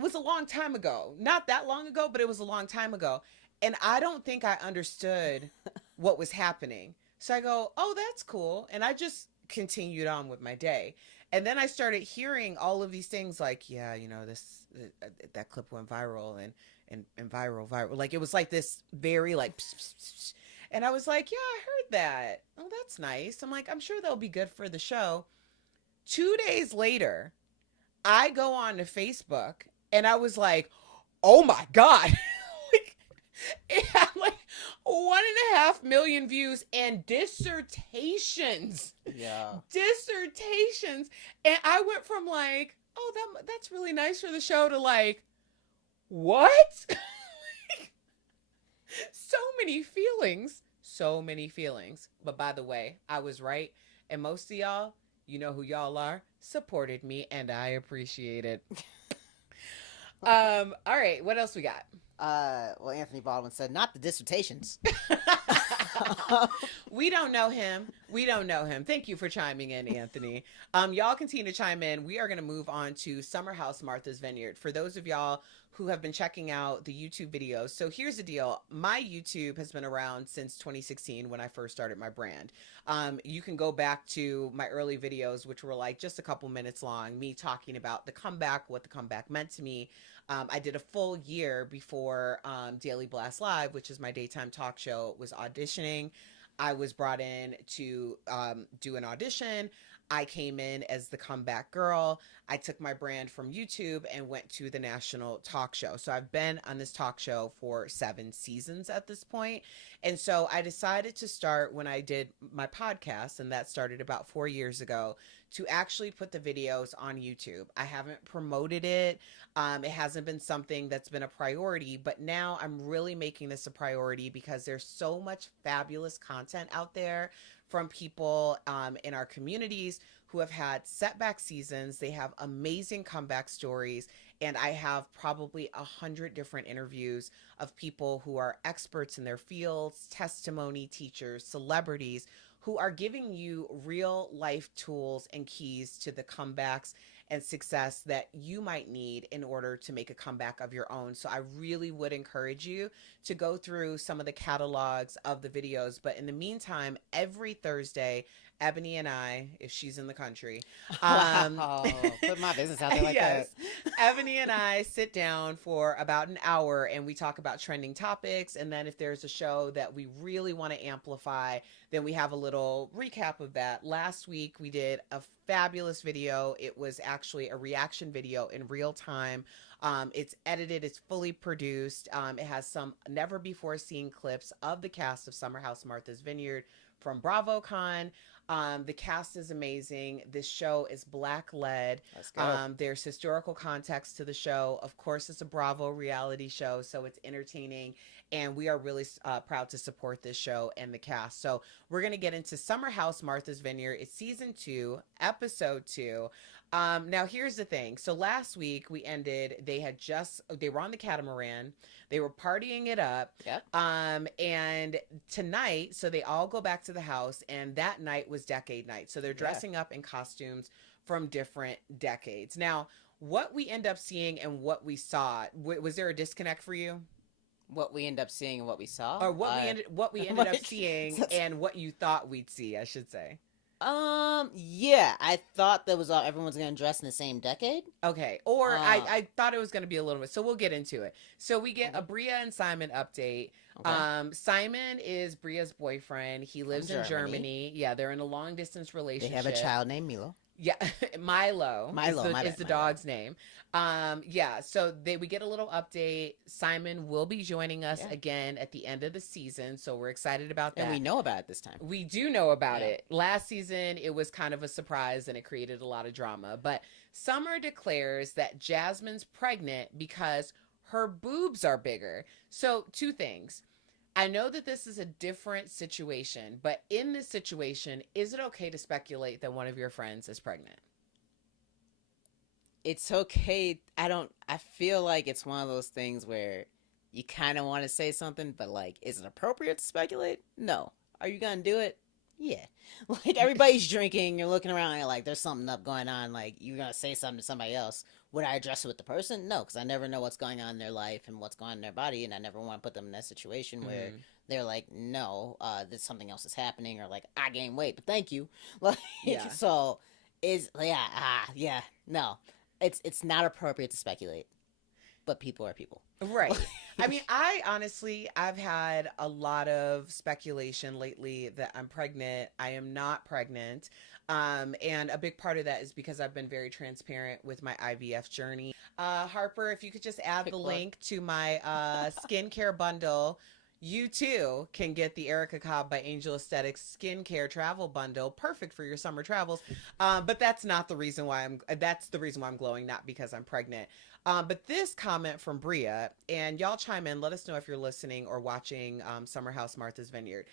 was a long time ago. Not that long ago, but it was a long time ago. And I don't think I understood what was happening. So I go, oh, that's cool. And I just continued on with my day. And then I started hearing all of these things like, yeah, you know, that clip went viral and viral. Like it was like this very like, pss, pss, pss. And I was like, yeah, I heard that. Oh, that's nice. I'm like, I'm sure they'll be good for the show. 2 days later, I go on to Facebook and I was like, oh my God. Like, it had like 1.5 million views and dissertations. Yeah. Dissertations. And I went from like, oh, that's really nice for the show to like, what? So many feelings. So many feelings. But by the way, I was right. And most of y'all, you know who y'all are, supported me, and I appreciate it. All right, what else we got? Well, Anthony Baldwin said, not the dissertations. We don't know him. We don't know him. Thank you for chiming in, Anthony. Y'all continue to chime in. We are going to move on to Summer House Martha's Vineyard. For those of y'all who have been checking out the YouTube videos. So here's the deal. My YouTube has been around since 2016 when I first started my brand. You can go back to my early videos, which were like just a couple minutes long, me talking about the comeback, what the comeback meant to me. I did a full year before Daily Blast Live, which is my daytime talk show, was auditioning. I was brought in to do an audition. I came in as the comeback girl. I took my brand from YouTube and went to the national talk show. So I've been on this talk show for 7 seasons at this point. And so I decided to start when I did my podcast, and that started about 4 years ago, to actually put the videos on YouTube. I haven't promoted it. It hasn't been something that's been a priority, but now I'm really making this a priority because there's so much fabulous content out there from people in our communities who have had setback seasons. They have amazing comeback stories. And I have probably 100 different interviews of people who are experts in their fields, testimony teachers, celebrities, who are giving you real life tools and keys to the comebacks and success that you might need in order to make a comeback of your own. So I really would encourage you to go through some of the catalogs of the videos. But in the meantime, every Thursday, Ebonie and I, if she's in the country, Wow. Put my business out there like yes, that. Ebonie and I sit down for about an hour and we talk about trending topics. And then if there's a show that we really want to amplify, then we have a little recap of that. Last week, we did a fabulous video. It was actually a reaction video in real time. It's edited, it's fully produced. It has some never before seen clips of the cast of Summer House Martha's Vineyard from BravoCon. The cast is amazing. This show is Black led. Let's go. There's historical context to the show. Of course, it's a Bravo reality show, so it's entertaining. And we are really proud to support this show and the cast. So we're going to get into Summer House Martha's Vineyard. It's season 2, episode 2. Now here's the thing. So last week they were on the catamaran. They were partying it up. Yep. And tonight, so they all go back to the house, and that night was decade night. So they're dressing up in costumes from different decades. Now, what we end up seeing and what we saw, was there a disconnect for you? What we end up seeing and what we saw, Or what we ended like, up seeing and what you thought we'd see, I should say. Yeah, I thought that was all. Everyone's gonna dress in the same decade. Okay. Or I thought it was going to be a little bit. So we'll get into it. So we get a Bria and Simon update. Okay. Simon is Bria's boyfriend. He lives in Germany. Germany. Yeah, they're in a long distance They relationship. have a child named Milo. Yeah, Milo. Milo, is the dog's name. Yeah, so we get a little update. Simon will be joining us again at the end of the season, so we're excited about that. And we know about it this time. We do know about it. Last season, it was kind of a surprise and it created a lot of drama. But Summer declares that Jasmine's pregnant because her boobs are bigger. So 2 things. I know that this is a different situation, but in this situation, is it okay to speculate that one of your friends is pregnant? It's okay. I feel like it's one of those things where you kind of want to say something, but like, is it appropriate to speculate? No. Are you going to do it? Yeah. Like, everybody's drinking, you're looking around, and you're like, there's something up going on. Like, you're going to say something to somebody else. Would I address it with the person? No, because I never know what's going on in their life and what's going on in their body, and I never want to put them in that situation where they're like, no, there's something else is happening, or like, I gained weight, but thank you. Like, so, no. It's not appropriate to speculate, but people are people. Right. I mean, I've had a lot of speculation lately that I'm pregnant. I am not pregnant. And a big part of that is because I've been very transparent with my IVF journey. Harper, if you could just add the link to my skincare bundle. You too can get the Erica Cobb by Angel Aesthetics skincare travel bundle, perfect for your summer travels. But that's not the reason why that's the reason why I'm glowing, not because I'm pregnant. But this comment from Bria, and y'all chime in, let us know if you're listening or watching Summer House Martha's Vineyard.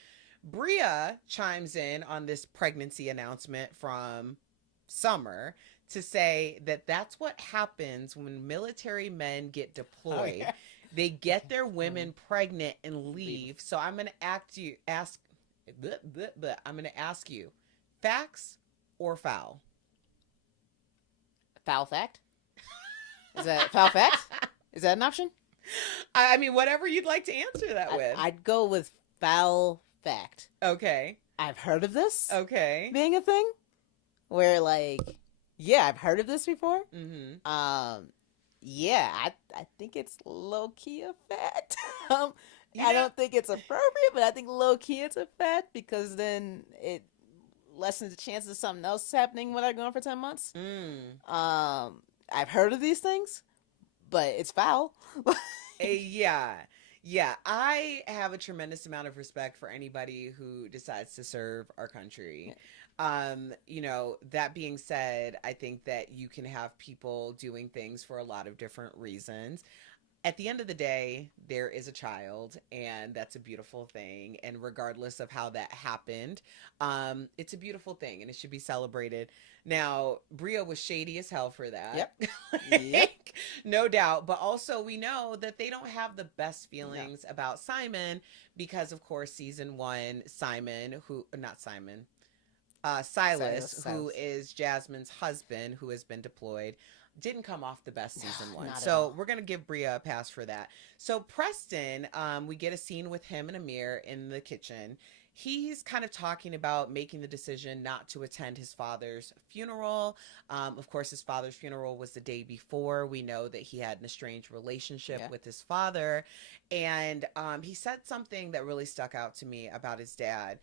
Bria chimes in on this pregnancy announcement from Summer to say that that's what happens when military men get deployed. Oh, yeah. They get their women pregnant and leave. So I'm going to ask you, facts or foul? Foul fact? Is that foul fact? Is that an option? I mean, whatever you'd like to answer that with. I'd go with foul fact. Okay. I've heard of this. Okay. Being a thing where, like, yeah, I've heard of this before. Mm-hmm. Yeah, I think it's low-key a fact. I don't think it's appropriate, but I think low-key it's a fact because then it lessens the chances of something else happening when I'm gone for 10 months. Mm. I've heard of these things, but it's foul. Yeah. Yeah, I have a tremendous amount of respect for anybody who decides to serve our country. That being said, I think that you can have people doing things for a lot of different reasons. At the end of the day, there is a child, and that's a beautiful thing. And regardless of how that happened, it's a beautiful thing, and it should be celebrated. Now, Bria was shady as hell for that. Yep. Yep. Like, no doubt. But also, we know that they don't have the best No. feelings about Simon because, of course, season one, Simon, who, not Simon, Silas, who Silas. is Jasmine's husband, who has been deployed, didn't come off the best season one. Not at So all. we're going to give Bria a pass for that. So Preston, we get a scene with him and Amir in the kitchen. He's kind of talking about making the decision not to attend his father's funeral. Of course, his father's funeral was the day before. We know that he had an estranged relationship Yeah. with his father. And he said something that really stuck out to me about his dad.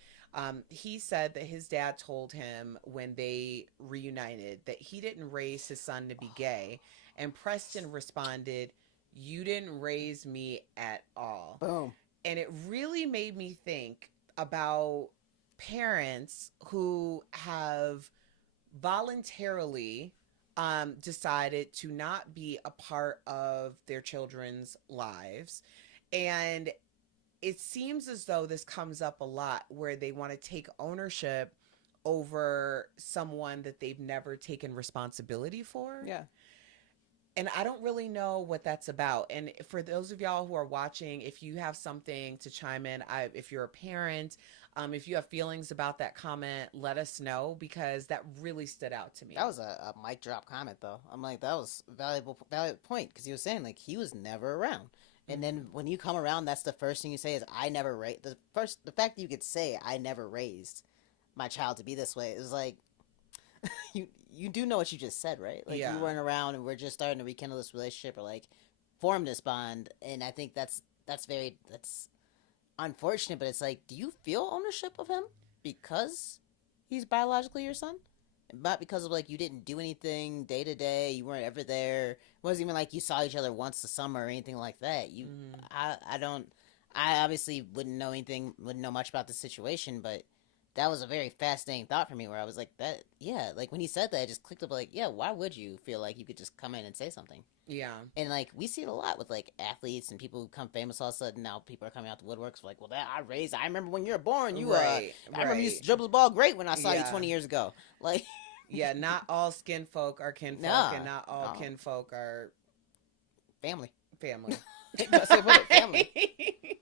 He said that his dad told him when they reunited that he didn't raise his son to be gay. And Preston responded, "You didn't raise me at all." Boom. And it really made me think about parents who have voluntarily decided to not be a part of their children's lives. And it seems as though this comes up a lot where they want to take ownership over someone that they've never taken responsibility for. Yeah. And I don't really know what that's about. And for those of y'all who are watching, if you have something to chime in, if you're a parent, if you have feelings about that comment, let us know, because that really stood out to me. That was a mic drop comment, though. I'm like, that was valid point, because he was saying, like, he was never around. And then when you come around, that's the first thing you say is, I never raised. The fact that you could say, I never raised my child to be this way, is like, you do know what you just said, right? Like, Yeah. you weren't around, and we're just starting to rekindle this relationship, or like form this bond. And I think that's unfortunate, but it's like, do you feel ownership of him because he's biologically your son? Not because of, like, you didn't do anything day to day, you weren't ever there. It wasn't even like you saw each other once a summer or anything like that. I obviously wouldn't know much about the situation, but that was a very fascinating thought for me, where I was like, that, yeah, like, when he said that, it just clicked up, like, yeah, why would you feel like you could just come in and say something? Yeah. And, like, we see it a lot with, like, athletes and people who become famous all of a sudden. Now people are coming out the woodworks like, well, I remember when you were born, I remember you used to dribble the ball great when I saw you 20 years ago. Like, yeah, not all skin folk are kinfolk, No, and not all no. kinfolk are family. family. Family.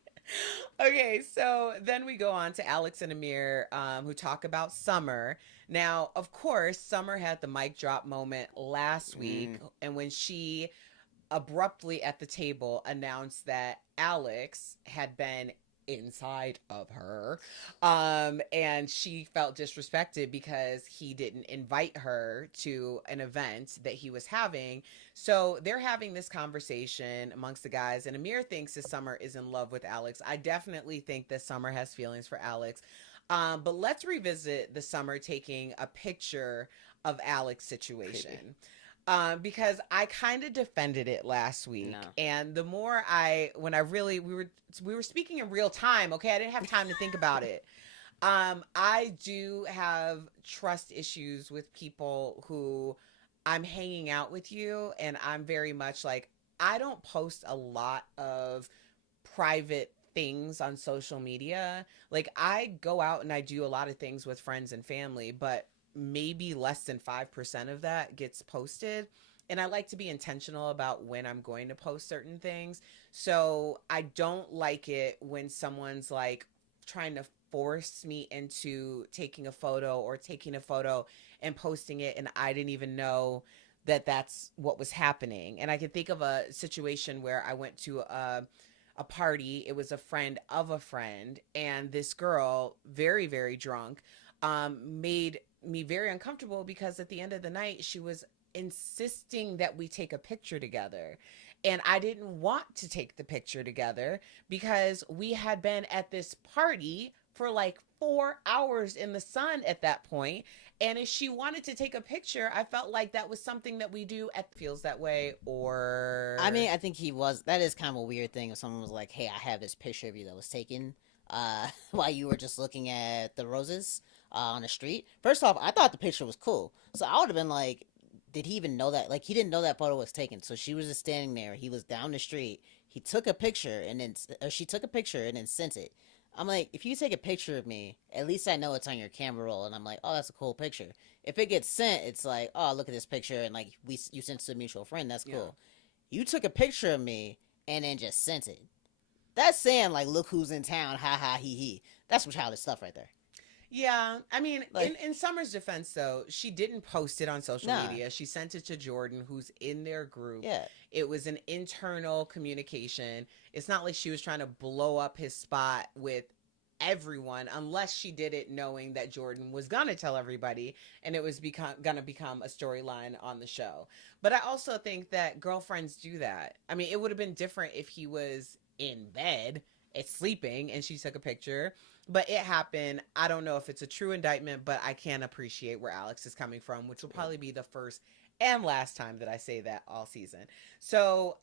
Okay, so then we go on to Alex and Amir, who talk about Summer. Now, of course, Summer had the mic drop moment last week, and when she abruptly at the table announced that Alex had been inside of her, and she felt disrespected because he didn't invite her to an event that he was having. So they're having this conversation amongst the guys, and Amir thinks that Summer is in love with Alex. I definitely think that Summer has feelings for Alex. But let's revisit the Summer taking a picture of Alex situation. Because I kind of defended it last week, and the more we were speaking in real time. Okay, I didn't have time to think about it. I do have trust issues with people who I'm hanging out with you, and I'm very much like, I don't post a lot of private things on social media. Like, I go out and I do a lot of things with friends and family, but maybe less than 5% of that gets posted. And I like to be intentional about when I'm going to post certain things. So I don't like it when someone's like trying to force me into taking a photo and posting it, and I didn't even know that that's what was happening. And I can think of a situation where I went to a party. It was a friend of a friend, and this girl, very, very drunk, made me very uncomfortable because at the end of the night, she was insisting that we take a picture together. And I didn't want to take the picture together because we had been at this party for like 4 hours in the sun at that point. And if she wanted to take a picture, I felt like that was something that we do at feels that way. I Or mean, I think he was. That is kind of a weird thing if someone was like, "Hey, I have this picture of you that was taken while you were just looking at the roses on the street." First off, I thought the picture was cool, so I would have been like, "Did he even know that?" Like, he didn't know that photo was taken, so she was just standing there. He was down the street. He took a picture and then, or she took a picture and then sent it. I'm like, if you take a picture of me, at least I know it's on your camera roll, and I'm like, oh, that's a cool picture. If it gets sent, it's like, oh, look at this picture, and like you sent it to a mutual friend. That's yeah. cool. You took a picture of me and then just sent it. That's saying like, look who's in town, ha ha he he. That's some childish stuff right there. Yeah, I mean, Like, in Summer's defense, though, she didn't post it on social nah, media. She sent it to Jordan, who's in their group. yeah, It was an internal communication. It's not like she was trying to blow up his spot with everyone, unless she did it knowing that Jordan was gonna tell everybody, and it was gonna become a storyline on the show. But I also think that girlfriends do that. I mean, it would have been different if he was in bed, sleeping, and she took a picture. But it happened. I don't know if it's a true indictment, but I can appreciate where Alex is coming from, which will probably be the first and last time that I say that all season. So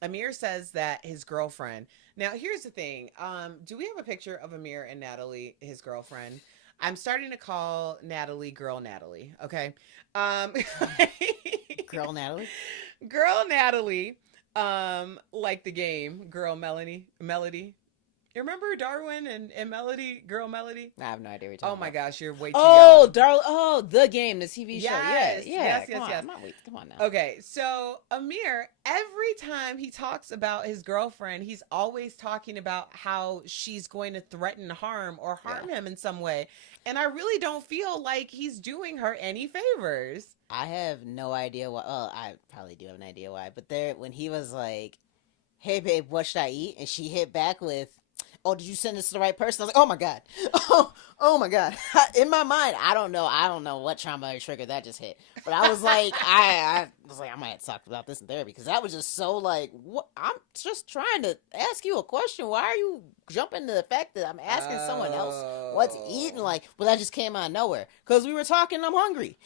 Amir says that his girlfriend. Now, here's the thing. Do we have a picture of Amir and Natalie, his girlfriend? I'm starting to call Natalie Girl Natalie. Okay. Um, girl Natalie. Girl Natalie. Like the game, Girl Melody. You remember Darwin and Melody, Girl Melody? I have no idea what you're Oh talking my about. gosh, you're way too Oh, young. Darl. Oh, the game, the TV show. Yes, Yeah, yeah. yes, Come on, yes. come on now. Okay, so Amir, every time he talks about his girlfriend, he's always talking about how she's going to threaten harm or harm him in some way. And I really don't feel like he's doing her any favors. I have no idea why. Well, I probably do have an idea why. But there, when he was like, "Hey, babe, what should I eat?" and she hit back with, "Oh, did you send this to the right person?" I was like, "Oh my god, oh my god." In my mind, I don't know what trauma trigger that just hit, but I was like, I was like, I might have to talk about this in therapy because that was just so like, what? I'm just trying to ask you a question. Why are you jumping to the fact that I'm asking someone else what's eating? Like, well, that just came out of nowhere because we were talking. I'm hungry.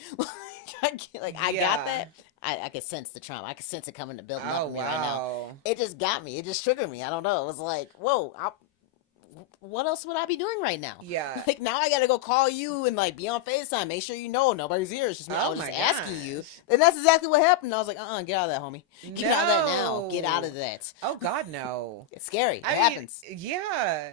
I got that. I could sense the trauma. I could sense it coming to building up in me right now. It just got me. It just triggered me. I don't know. It was like, whoa, what else would I be doing right now? Yeah. Like, now I gotta go call you and, like, be on FaceTime. Make sure you know nobody's here. It's just me. I was just asking you. And that's exactly what happened. I was like, get out of that, homie. Get out of that now. Get out of that. Oh, God, no. It's scary. It I mean, happens. Yeah.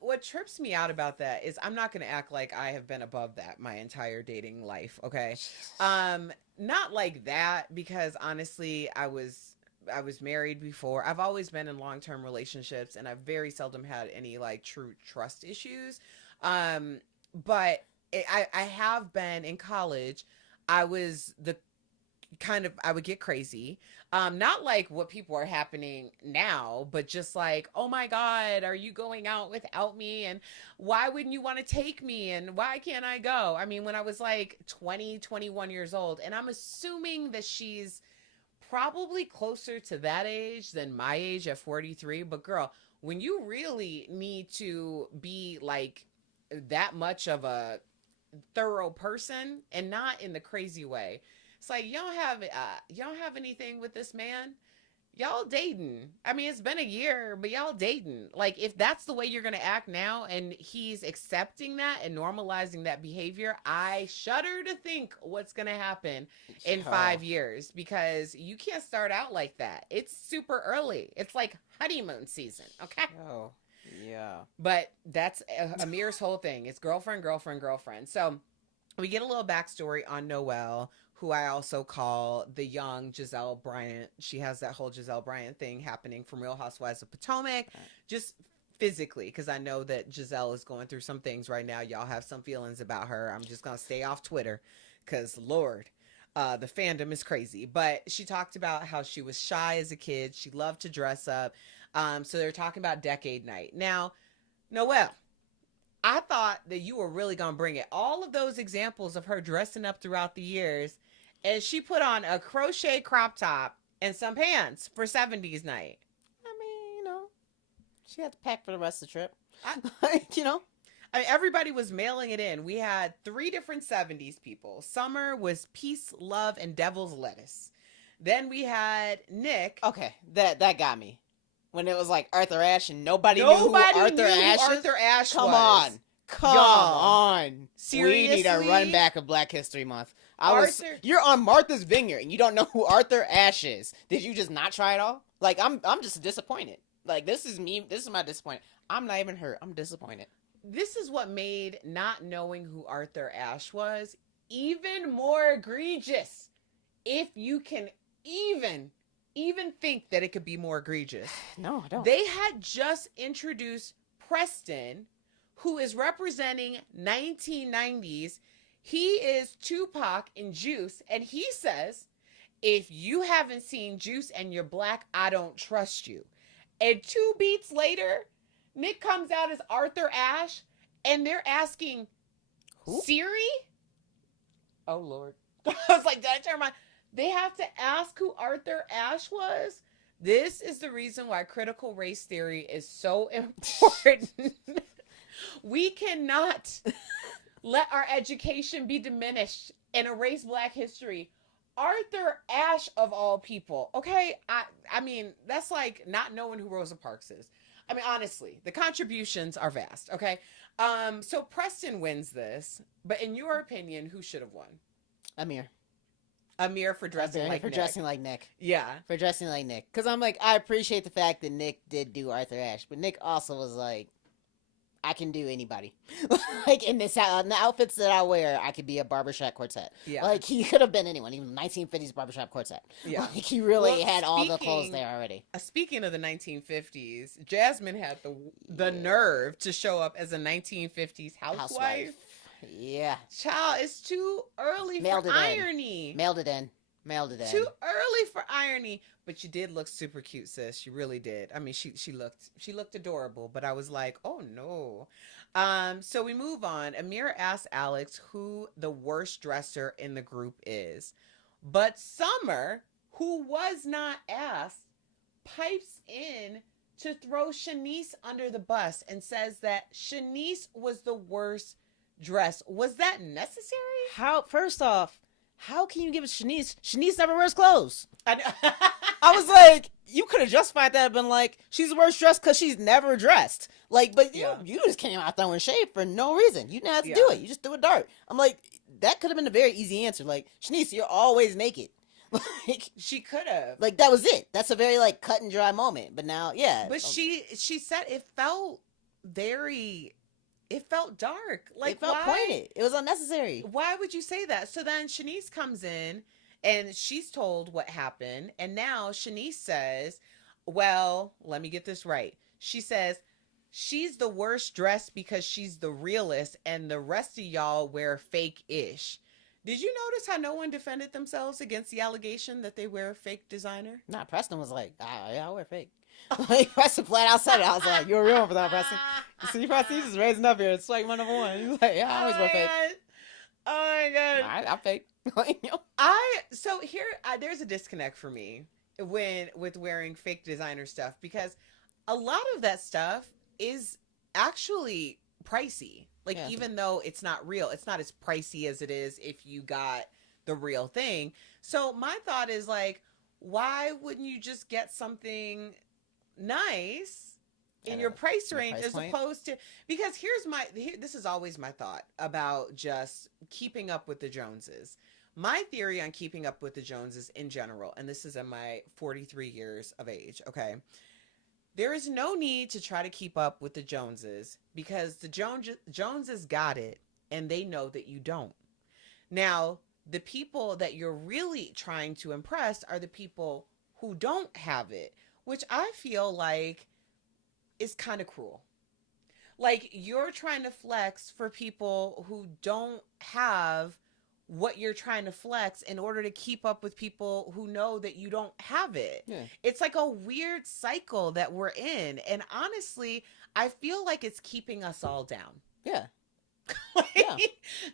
What trips me out about that is I'm not going to act like I have been above that my entire dating life, okay? Not like that, because honestly, I was married before. I've always been in long-term relationships, and I've very seldom had any like true trust issues. But I have been in college. I was the I would get crazy. Not like what people are happening now, but just like, oh my God, are you going out without me? And why wouldn't you want to take me? And why can't I go? I mean, when I was like 20, 21 years old, and I'm assuming that she's probably closer to that age than my age at 43. But girl, when you really need to be like that much of a thorough person, and not in the crazy way, it's like, you don't have anything with this man. Y'all dating. I mean, it's been a year, but y'all dating. Like, if that's the way you're going to act now and he's accepting that and normalizing that behavior, I shudder to think what's going to happen in 5 years, because you can't start out like that. It's super early. It's like honeymoon season, okay? Oh, yeah. But that's Amir's whole thing. It's girlfriend, girlfriend, girlfriend. So we get a little backstory on Noelle, who I also call the young Giselle Bryant. She has that whole Giselle Bryant thing happening from Real Housewives of Potomac, just physically, because I know that Giselle is going through some things right now. Y'all have some feelings about her. I'm just going to stay off Twitter because, Lord, the fandom is crazy. But she talked about how she was shy as a kid. She loved to dress up. So they're talking about Decade Night. Now, Noelle, I thought that you were really going to bring it. All of those examples of her dressing up throughout the years, and she put on a crochet crop top and some pants for 70s night. I mean, She had to pack for the rest of the trip. I, You know? I mean, everybody was mailing it in. We had 3 different 70s people. Summer was Peace, Love, and Devil's Lettuce. Then we had Nick. Okay, that got me. When it was like Arthur Ashe and nobody knew who Arthur Ashe Come was. Come on. Seriously? We need a run back of Black History Month. You're on Martha's Vineyard and you don't know who Arthur Ashe is. Did you just not try it all? Like, I'm just disappointed. Like, this is me. This is my disappointment. I'm not even hurt. I'm disappointed. This is what made not knowing who Arthur Ashe was even more egregious. If you can even think that it could be more egregious. No, I don't. They had just introduced Preston, who is representing 1990s. He is Tupac in Juice, and he says, if you haven't seen Juice and you're black, I don't trust you. And 2 beats later, Nick comes out as Arthur Ashe, and they're asking, who? Siri? Oh, Lord. I was like, did I turn my... They have to ask who Arthur Ashe was? This is the reason why critical race theory is so important. We cannot let our education be diminished and erase Black history. Arthur Ashe, of all people. Okay? I mean, that's like not knowing who Rosa Parks is. I mean, honestly, the contributions are vast. Okay? So Preston wins this. But in your opinion, who should have won? Amir for dressing like Nick. Dressing like Nick. Yeah. For dressing like Nick. Because I'm like, I appreciate the fact that Nick did do Arthur Ashe. But Nick also was like, I can do anybody. Like, in the outfits that I wear, I could be a barbershop quartet. Yeah. Like, he could have been anyone. Even 1950s barbershop quartet. Yeah. Like, he really had all the clothes there already. Speaking of the 1950s, Jasmine had the nerve to show up as a 1950s housewife. Yeah. Child, it's too early for irony. Mailed it in. Too early for irony. But you did look super cute, sis. You really did. I mean, she looked adorable, but I was like, oh no. So we move on. Amir asks Alex who the worst dresser in the group is. But Summer, who was not asked, pipes in to throw Shanice under the bus and says that Shanice was the worst dress. Was that necessary? First off, how can you give it Shanice? Shanice never wears clothes. I was like, you could have justified that and been like, she's the worst dressed because she's never dressed. Like, but you just came out throwing shade for no reason. You didn't have to do it. You just threw a dart. I'm like, that could have been a very easy answer. Like, Shanice, you're always naked. Like, she could have. Like, that was it. That's a very, like, cut and dry moment. But now, yeah. But she said it felt dark. Like, it felt pointed. It was unnecessary. Why would you say that? So then Shanice comes in and she's told what happened. And now Shanice says, well, let me get this right. She says she's the worst dressed because she's the realest and the rest of y'all wear fake-ish. Did you notice how no one defended themselves against the allegation that they wear fake designer? Nah, Preston was like, yeah, I wear fake. Like, Preston flat out said it. I was like, you're a real one for that, Preston. You see, Preston, he's just raising up here. It's like my number one. He's like, yeah, I always wear fake. Oh my God. I'm fake. So here, there's a disconnect for me with wearing fake designer stuff, because a lot of that stuff is actually pricey. Like, even though it's not real, it's not as pricey as it is if you got the real thing. So my thought is like, why wouldn't you just get something nice in your price range as opposed to, because this is always my thought about just keeping up with the Joneses. My theory on keeping up with the Joneses in general, and this is in my 43 years of age, okay? There is no need to try to keep up with the Joneses because the Joneses got it and they know that you don't. Now, the people that you're really trying to impress are the people who don't have it, which I feel like is kind of cruel. Like, you're trying to flex for people who don't have what you're trying to flex in order to keep up with people who know that you don't have it. Yeah. It's like a weird cycle that we're in. And honestly, I feel like it's keeping us all down. Yeah.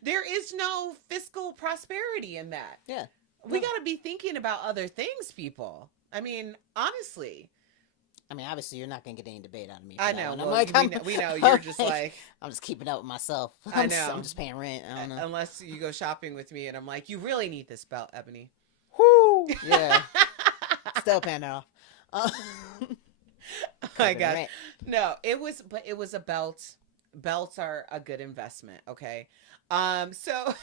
There is no fiscal prosperity in that. Yeah. We got to be thinking about other things, people. I mean, honestly. I mean, obviously, you're not gonna get any debate out of me for I that know. one. Well, we know you're just like, I'm just keeping up with myself. I know. I'm just paying rent. I don't know. Unless you go shopping with me, and I'm like, you really need this belt, Ebonie. Whoo! Yeah. Still paying it off. Oh my gosh. No, it was a belt. Belts are a good investment, okay? So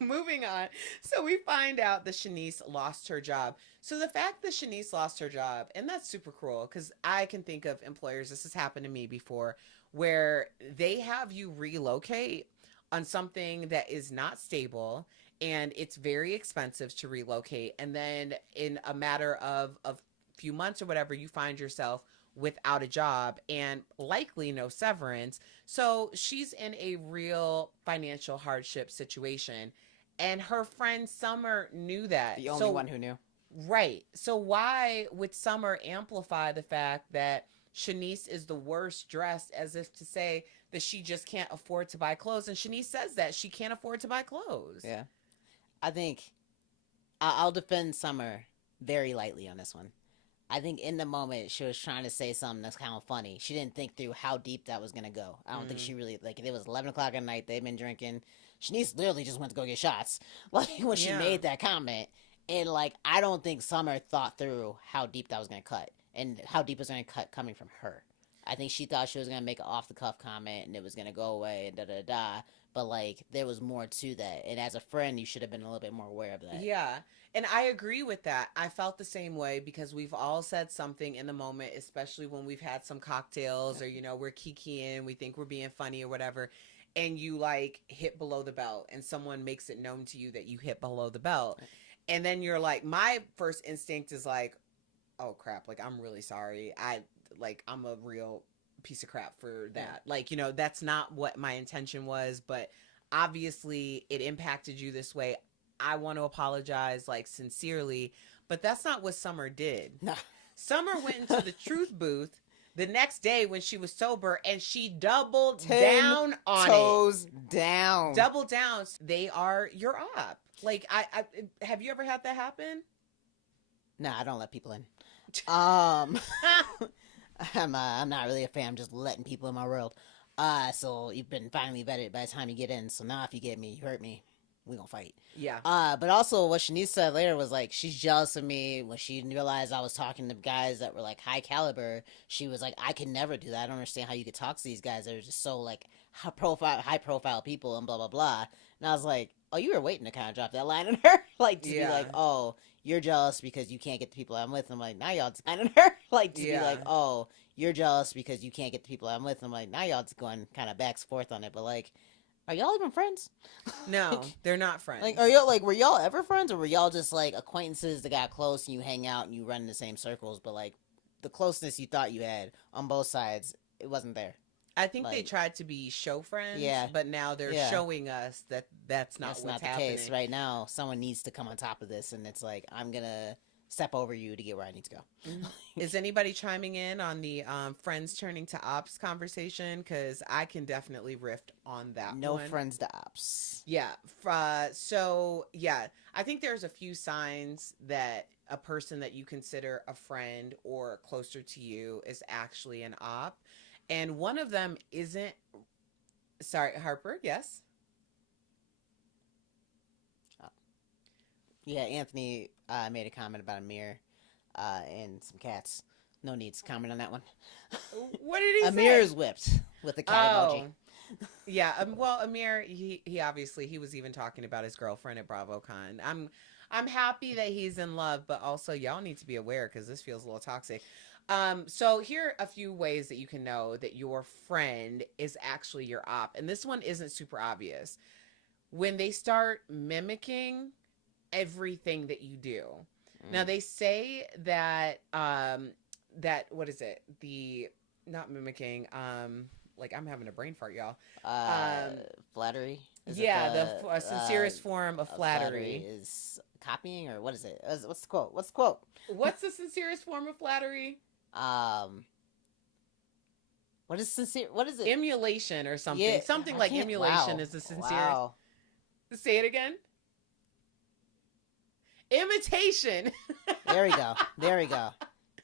moving on. So we find out that Shanice lost her job. So the fact that Shanice lost her job, and that's super cruel, because I can think of employers, this has happened to me before, where they have you relocate on something that is not stable, and it's very expensive to relocate. And then in a matter of a few months or whatever, you find yourself without a job and likely no severance. So she's in a real financial hardship situation. And her friend Summer knew that. The only one who knew. Right. So why would Summer amplify the fact that Shanice is the worst dressed, as if to say that she just can't afford to buy clothes? And Shanice says that she can't afford to buy clothes. Yeah. I think I'll defend Summer very lightly on this one. I think in the moment she was trying to say something that's kind of funny. She didn't think through how deep that was going to go. I don't think she really, like, it was 11 o'clock at night. They've been drinking. Shanice literally just went to go get shots. Like, when she made that comment. And, like, I don't think Summer thought through how deep that was going to cut. And how deep it was going to cut coming from her. I think she thought she was going to make an off-the-cuff comment and it was going to go away and da-da-da. But, like, there was more to that. And as a friend, you should have been a little bit more aware of that. Yeah. And I agree with that. I felt the same way because we've all said something in the moment, especially when we've had some cocktails or, you know, we're kikiing, we think we're being funny or whatever. And you, like, hit below the belt and someone makes it known to you that you hit below the belt. And then you're like, my first instinct is like, oh, crap. Like, I'm really sorry. I'm a real piece of crap for that. Like, you know, that's not what my intention was, but obviously it impacted you this way. I want to apologize, like, sincerely, but that's not what Summer did. No. Summer went into the truth booth the next day when she was sober, and she doubled down on toes down. Double down. They are your op. Like, I have you ever had that happen? No, I don't let people in. I'm not really a fan. I'm just letting people in my world. So you've been finally vetted by the time you get in. So now if you get me, you hurt me, we gonna fight. Yeah. But also what Shanice said later was like, she's jealous of me when she realized I was talking to guys that were like high caliber. She was like, I could never do that. I don't understand how you could talk to these guys that are just so like high profile people and blah, blah, blah. And I was like, oh, you were waiting to kind of drop that line on her. Like to be like, oh, you're jealous because you can't get the people I'm with. I'm like, now y'all just kind of her. Like to be like, oh, you're jealous because you can't get the people I'm with. I'm like, now y'all just going kind of back and forth on it. But like, are y'all even friends? No, they're not friends. Like, are y'all like, were y'all ever friends, or were y'all just like acquaintances that got close and you hang out and you run in the same circles, but like the closeness you thought you had on both sides, it wasn't there. I think they tried to be show friends, but now they're showing us that that's not the case right now. Someone needs to come on top of this, and it's like, I'm gonna step over you to get where I need to go. Is anybody chiming in on the friends turning to ops conversation? Because I can definitely riff on that one. No friends to ops. Yeah. So, yeah, I think there's a few signs that a person that you consider a friend or closer to you is actually an op. And one of them isn't... Sorry, Harper, yes? Yeah, Anthony made a comment about Amir and some cats. No need to comment on that one. What did he say? Amir is whipped with the cat emoji. Yeah, well, Amir, he obviously, he was even talking about his girlfriend at BravoCon. I'm happy that he's in love, but also y'all need to be aware because this feels a little toxic. So here are a few ways that you can know that your friend is actually your op. And this one isn't super obvious. When they start mimicking everything that you do. Now they say that what is it? Not mimicking, like I'm having a brain fart, y'all. Flattery. The sincerest form of flattery is copying, or what is it? What's the quote? What's the quote? What's the sincerest form of flattery? What is sincere? What is it? Emulation or something. Yeah, something like emulation is the sincerest. Wow. Say it again. Imitation. There we go.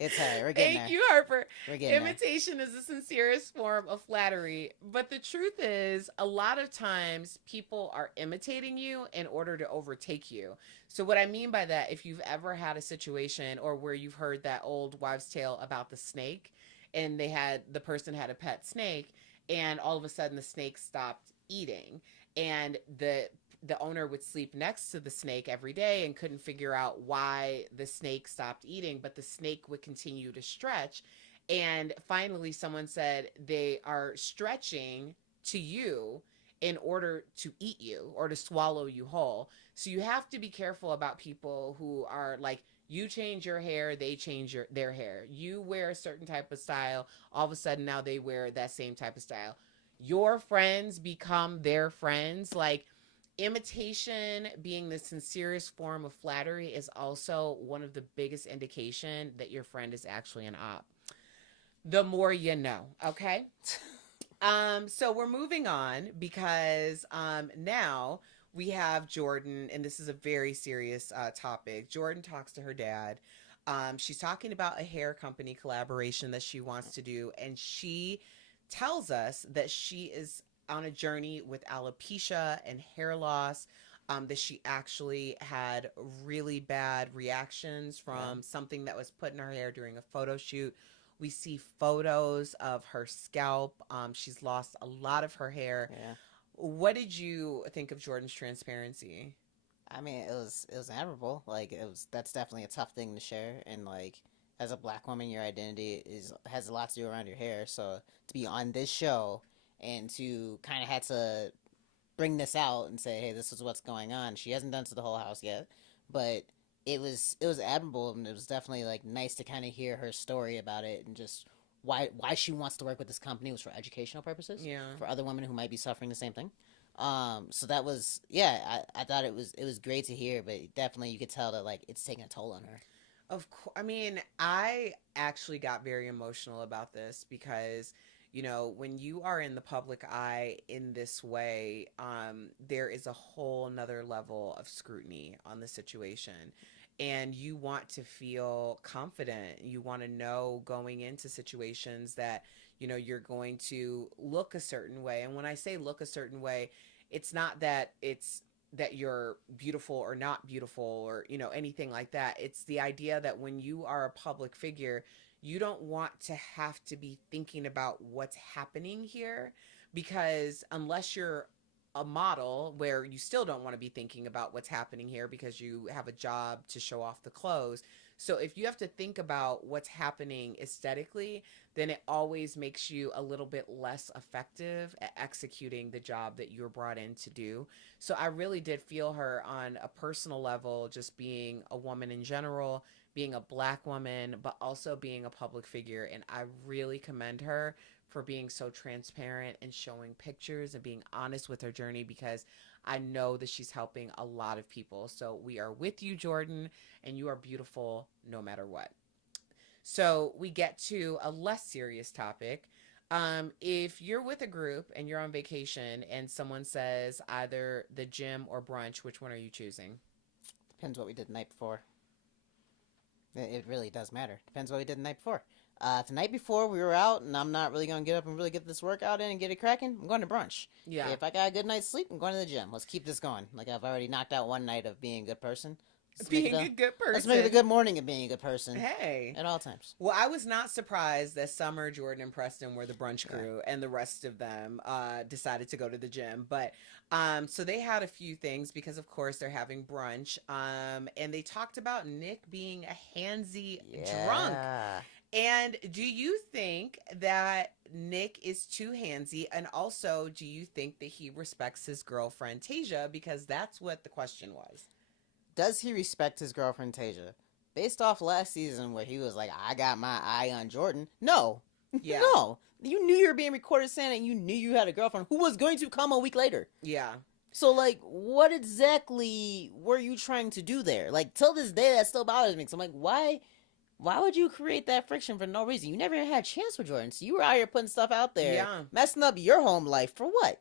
It's all right. We're getting Thank there. you, Harper. We're getting there. Imitation is the sincerest form of flattery. But the truth is, a lot of times people are imitating you in order to overtake you. So, what I mean by that, if you've ever had a situation or where you've heard that old wives' tale about the snake, and the person had a pet snake, and all of a sudden the snake stopped eating, and the owner would sleep next to the snake every day and couldn't figure out why the snake stopped eating, but the snake would continue to stretch. And finally, someone said they are stretching to you in order to eat you or to swallow you whole. So you have to be careful about people who are like, you change your hair, they change their hair. You wear a certain type of style, all of a sudden now they wear that same type of style. Your friends become their friends. Like, imitation being the sincerest form of flattery is also one of the biggest indication that your friend is actually an op. The more you know, okay? So we're moving on because now we have Jordan, and this is a very serious topic. Jordan talks to her dad. She's talking about a hair company collaboration that she wants to do, and she tells us that she is on a journey with alopecia and hair loss. That she actually had really bad reactions from something that was put in her hair during a photo shoot. We see photos of her scalp. She's lost a lot of her hair. Yeah. What did you think of Jordan's transparency? I mean, it was admirable. Like, that's definitely a tough thing to share. And like, as a black woman, your identity has a lot to do around your hair. So to be on this show and to kind of had to bring this out and say, hey, this is what's going on. She hasn't done it to the whole house yet, but it was admirable, and it was definitely like nice to kind of hear her story about it, and just why she wants to work with this company was for educational purposes. Yeah. For other women who might be suffering the same thing. So that was, I thought it was great to hear, but definitely you could tell that like it's taking a toll on her. Of course. I mean, I actually got very emotional about this because, you know, when you are in the public eye in this way, there is a whole nother level of scrutiny on the situation. And you want to feel confident. You want to know going into situations that, you know, you're going to look a certain way. And when I say look a certain way, it's not that you're beautiful or not beautiful or, you know, anything like that. It's the idea that when you are a public figure, you don't want to have to be thinking about what's happening here, because unless you're a model where you still don't want to be thinking about what's happening here because you have a job to show off the clothes. So if you have to think about what's happening aesthetically, then it always makes you a little bit less effective at executing the job that you're brought in to do. So I really did feel her on a personal level, just being a woman in general, being a black woman, but also being a public figure. And I really commend her for being so transparent and showing pictures and being honest with her journey, because I know that she's helping a lot of people. So we are with you, Jordan, and you are beautiful no matter what. So we get to a less serious topic. If you're with a group and you're on vacation and someone says either the gym or brunch, which one are you choosing? Depends what we did the night before. It really does matter. Depends what we did the night before. If the night before we were out and I'm not really going to get up and really get this workout in and get it cracking, I'm going to brunch. Yeah. If I got a good night's sleep, I'm going to the gym. Let's keep this going. Like, I've already knocked out one night of being a good person. Being a good person. Let's make it a good morning of being a good person. Hey. At all times. Well, I was not surprised that Summer, Jordan, and Preston were the brunch crew, and the rest of them decided to go to the gym. But so they had a few things because, of course, they're having brunch. And they talked about Nick being a handsy drunk. And do you think that Nick is too handsy? And also, do you think that he respects his girlfriend, Tasia? Because that's what the question was. Does he respect his girlfriend, Tasia? Based off last season where he was like, I got my eye on Jordan. No. Yeah. No. You knew you were being recorded saying it, and you knew you had a girlfriend who was going to come a week later. Yeah. So, like, what exactly were you trying to do there? Like, till this day, that still bothers me. So I'm like, why would you create that friction for no reason? You never had a chance with Jordan. So you were out here putting stuff out there. Yeah. Messing up your home life for what?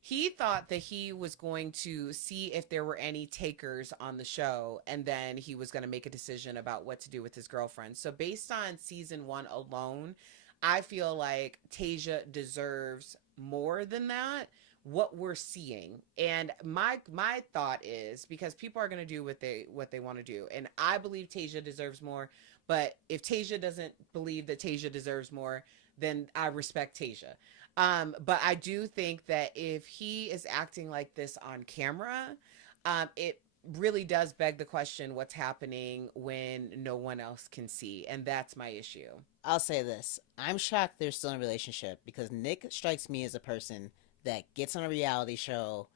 He thought that he was going to see if there were any takers on the show, and then he was going to make a decision about what to do with his girlfriend. So based on season 1 alone, I feel like Tasia deserves more than that, what we're seeing. And my thought is, because people are going to do what they want to do, and I believe Tasia deserves more, but if Tasia doesn't believe that Tasia deserves more, then I respect Tasia. But I do think that if he is acting like this on camera, it really does beg the question, what's happening when no one else can see? And that's my issue. I'll say this. I'm shocked they're still in a relationship because Nick strikes me as a person that gets on a reality show,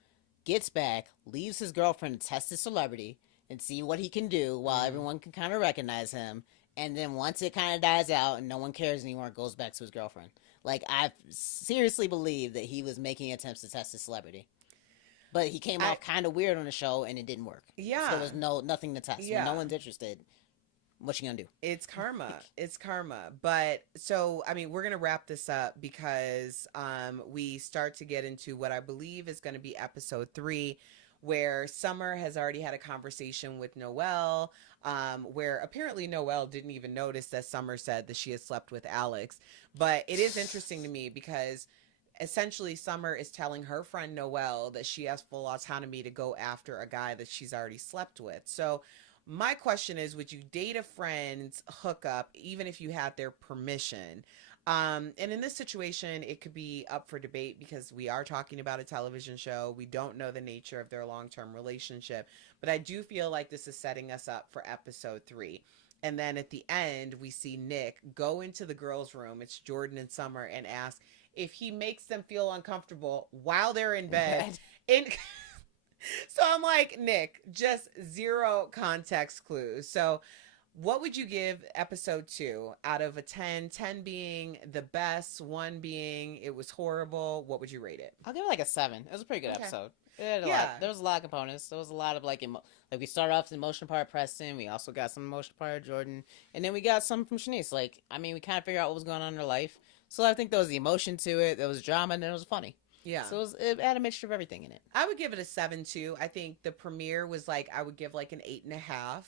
gets back, leaves his girlfriend to test his celebrity and see what he can do while everyone can kind of recognize him. And then once it kind of dies out and no one cares anymore, goes back to his girlfriend. Like, I seriously believe that he was making attempts to test his celebrity. But he came off kind of weird on the show, and it didn't work. Yeah. So there was nothing to test. Yeah. When no one's interested, what you gonna do? It's karma. It's karma. But so, I mean, we're going to wrap this up because we start to get into what I believe is going to be episode 3, where Summer has already had a conversation with Noelle, where apparently Noelle didn't even notice that Summer said that she had slept with Alex. But it is interesting to me because essentially Summer is telling her friend Noelle that she has full autonomy to go after a guy that she's already slept with. So my question is, would you date a friend's hookup even if you had their permission? And in this situation, it could be up for debate because we are talking about a television show. We don't know the nature of their long-term relationship, but I do feel like this is setting us up for episode 3. And then at the end, we see Nick go into the girls' room. It's Jordan and Summer, and ask if he makes them feel uncomfortable while they're in bed. So I'm like, Nick, just zero context clues. So what would you give episode 2 out of a 10? 10 being the best, 1 being it was horrible. What would you rate it? I'll give it like a 7. It was a pretty good episode. Yeah. There was a lot of components. There was a lot of like we started off the emotional part of Preston. We also got some emotional part of Jordan, and then we got some from Shanice. Like, I mean, we kind of figured out what was going on in her life. So I think there was the emotion to it. There was drama, and then it was funny. Yeah. So it had a mixture of everything in it. I would give it a 7 too. I think the premiere was like, I would give like an 8.5.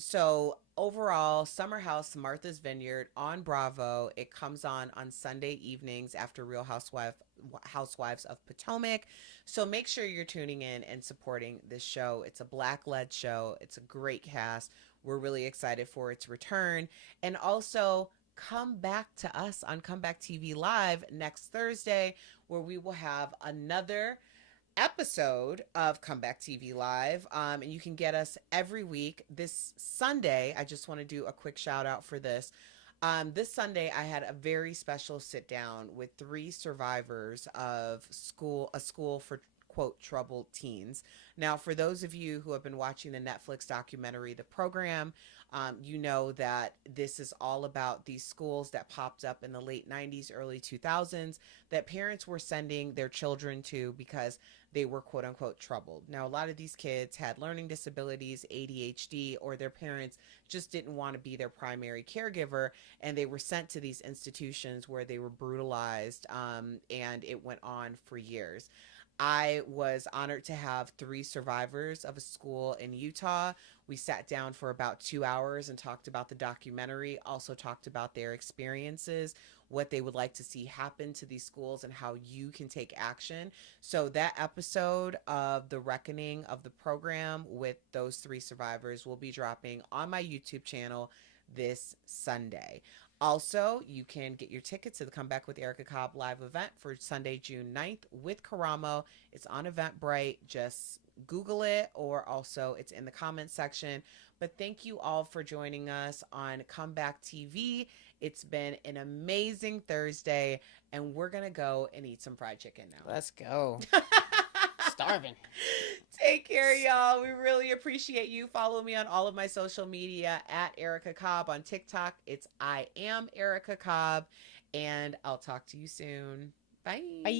So overall, Summer House, Martha's Vineyard on Bravo. It comes on Sunday evenings after Real Housewives of Potomac. So make sure you're tuning in and supporting this show. It's a Black-led show. It's a great cast. We're really excited for its return. And also, come back to us on Comeback TV Live next Thursday, where we will have another episode of Comeback TV Live. And you can get us every week. This Sunday, I just want to do a quick shout out for this. This Sunday, I had a very special sit down with 3 survivors of a school for quote troubled teens. Now, for those of you who have been watching the Netflix documentary, The Program, you know that this is all about these schools that popped up in the late 90s, early 2000s that parents were sending their children to because they were quote unquote troubled. Now, a lot of these kids had learning disabilities, ADHD, or their parents just didn't want to be their primary caregiver, and they were sent to these institutions where they were brutalized, and it went on for years. I was honored to have 3 survivors of a school in Utah. We sat down for about 2 hours and talked about the documentary, also talked about their experiences, what they would like to see happen to these schools, and how you can take action. So that episode of The Reckoning of The Program with those 3 survivors will be dropping on my YouTube channel this Sunday. Also, you can get your tickets to the Comeback with Erica Cobb live event for Sunday, June 9th with Karamo. It's on Eventbrite. Just Google it, or also it's in the comments section. But thank you all for joining us on Comeback TV. It's been an amazing Thursday, and we're going to go and eat some fried chicken now. Let's go. Starving. Take care, y'all. We really appreciate you. Follow me on all of my social media at Erica Cobb. On TikTok, it's I am Erica Cobb. And I'll talk to you soon. Bye. Bye.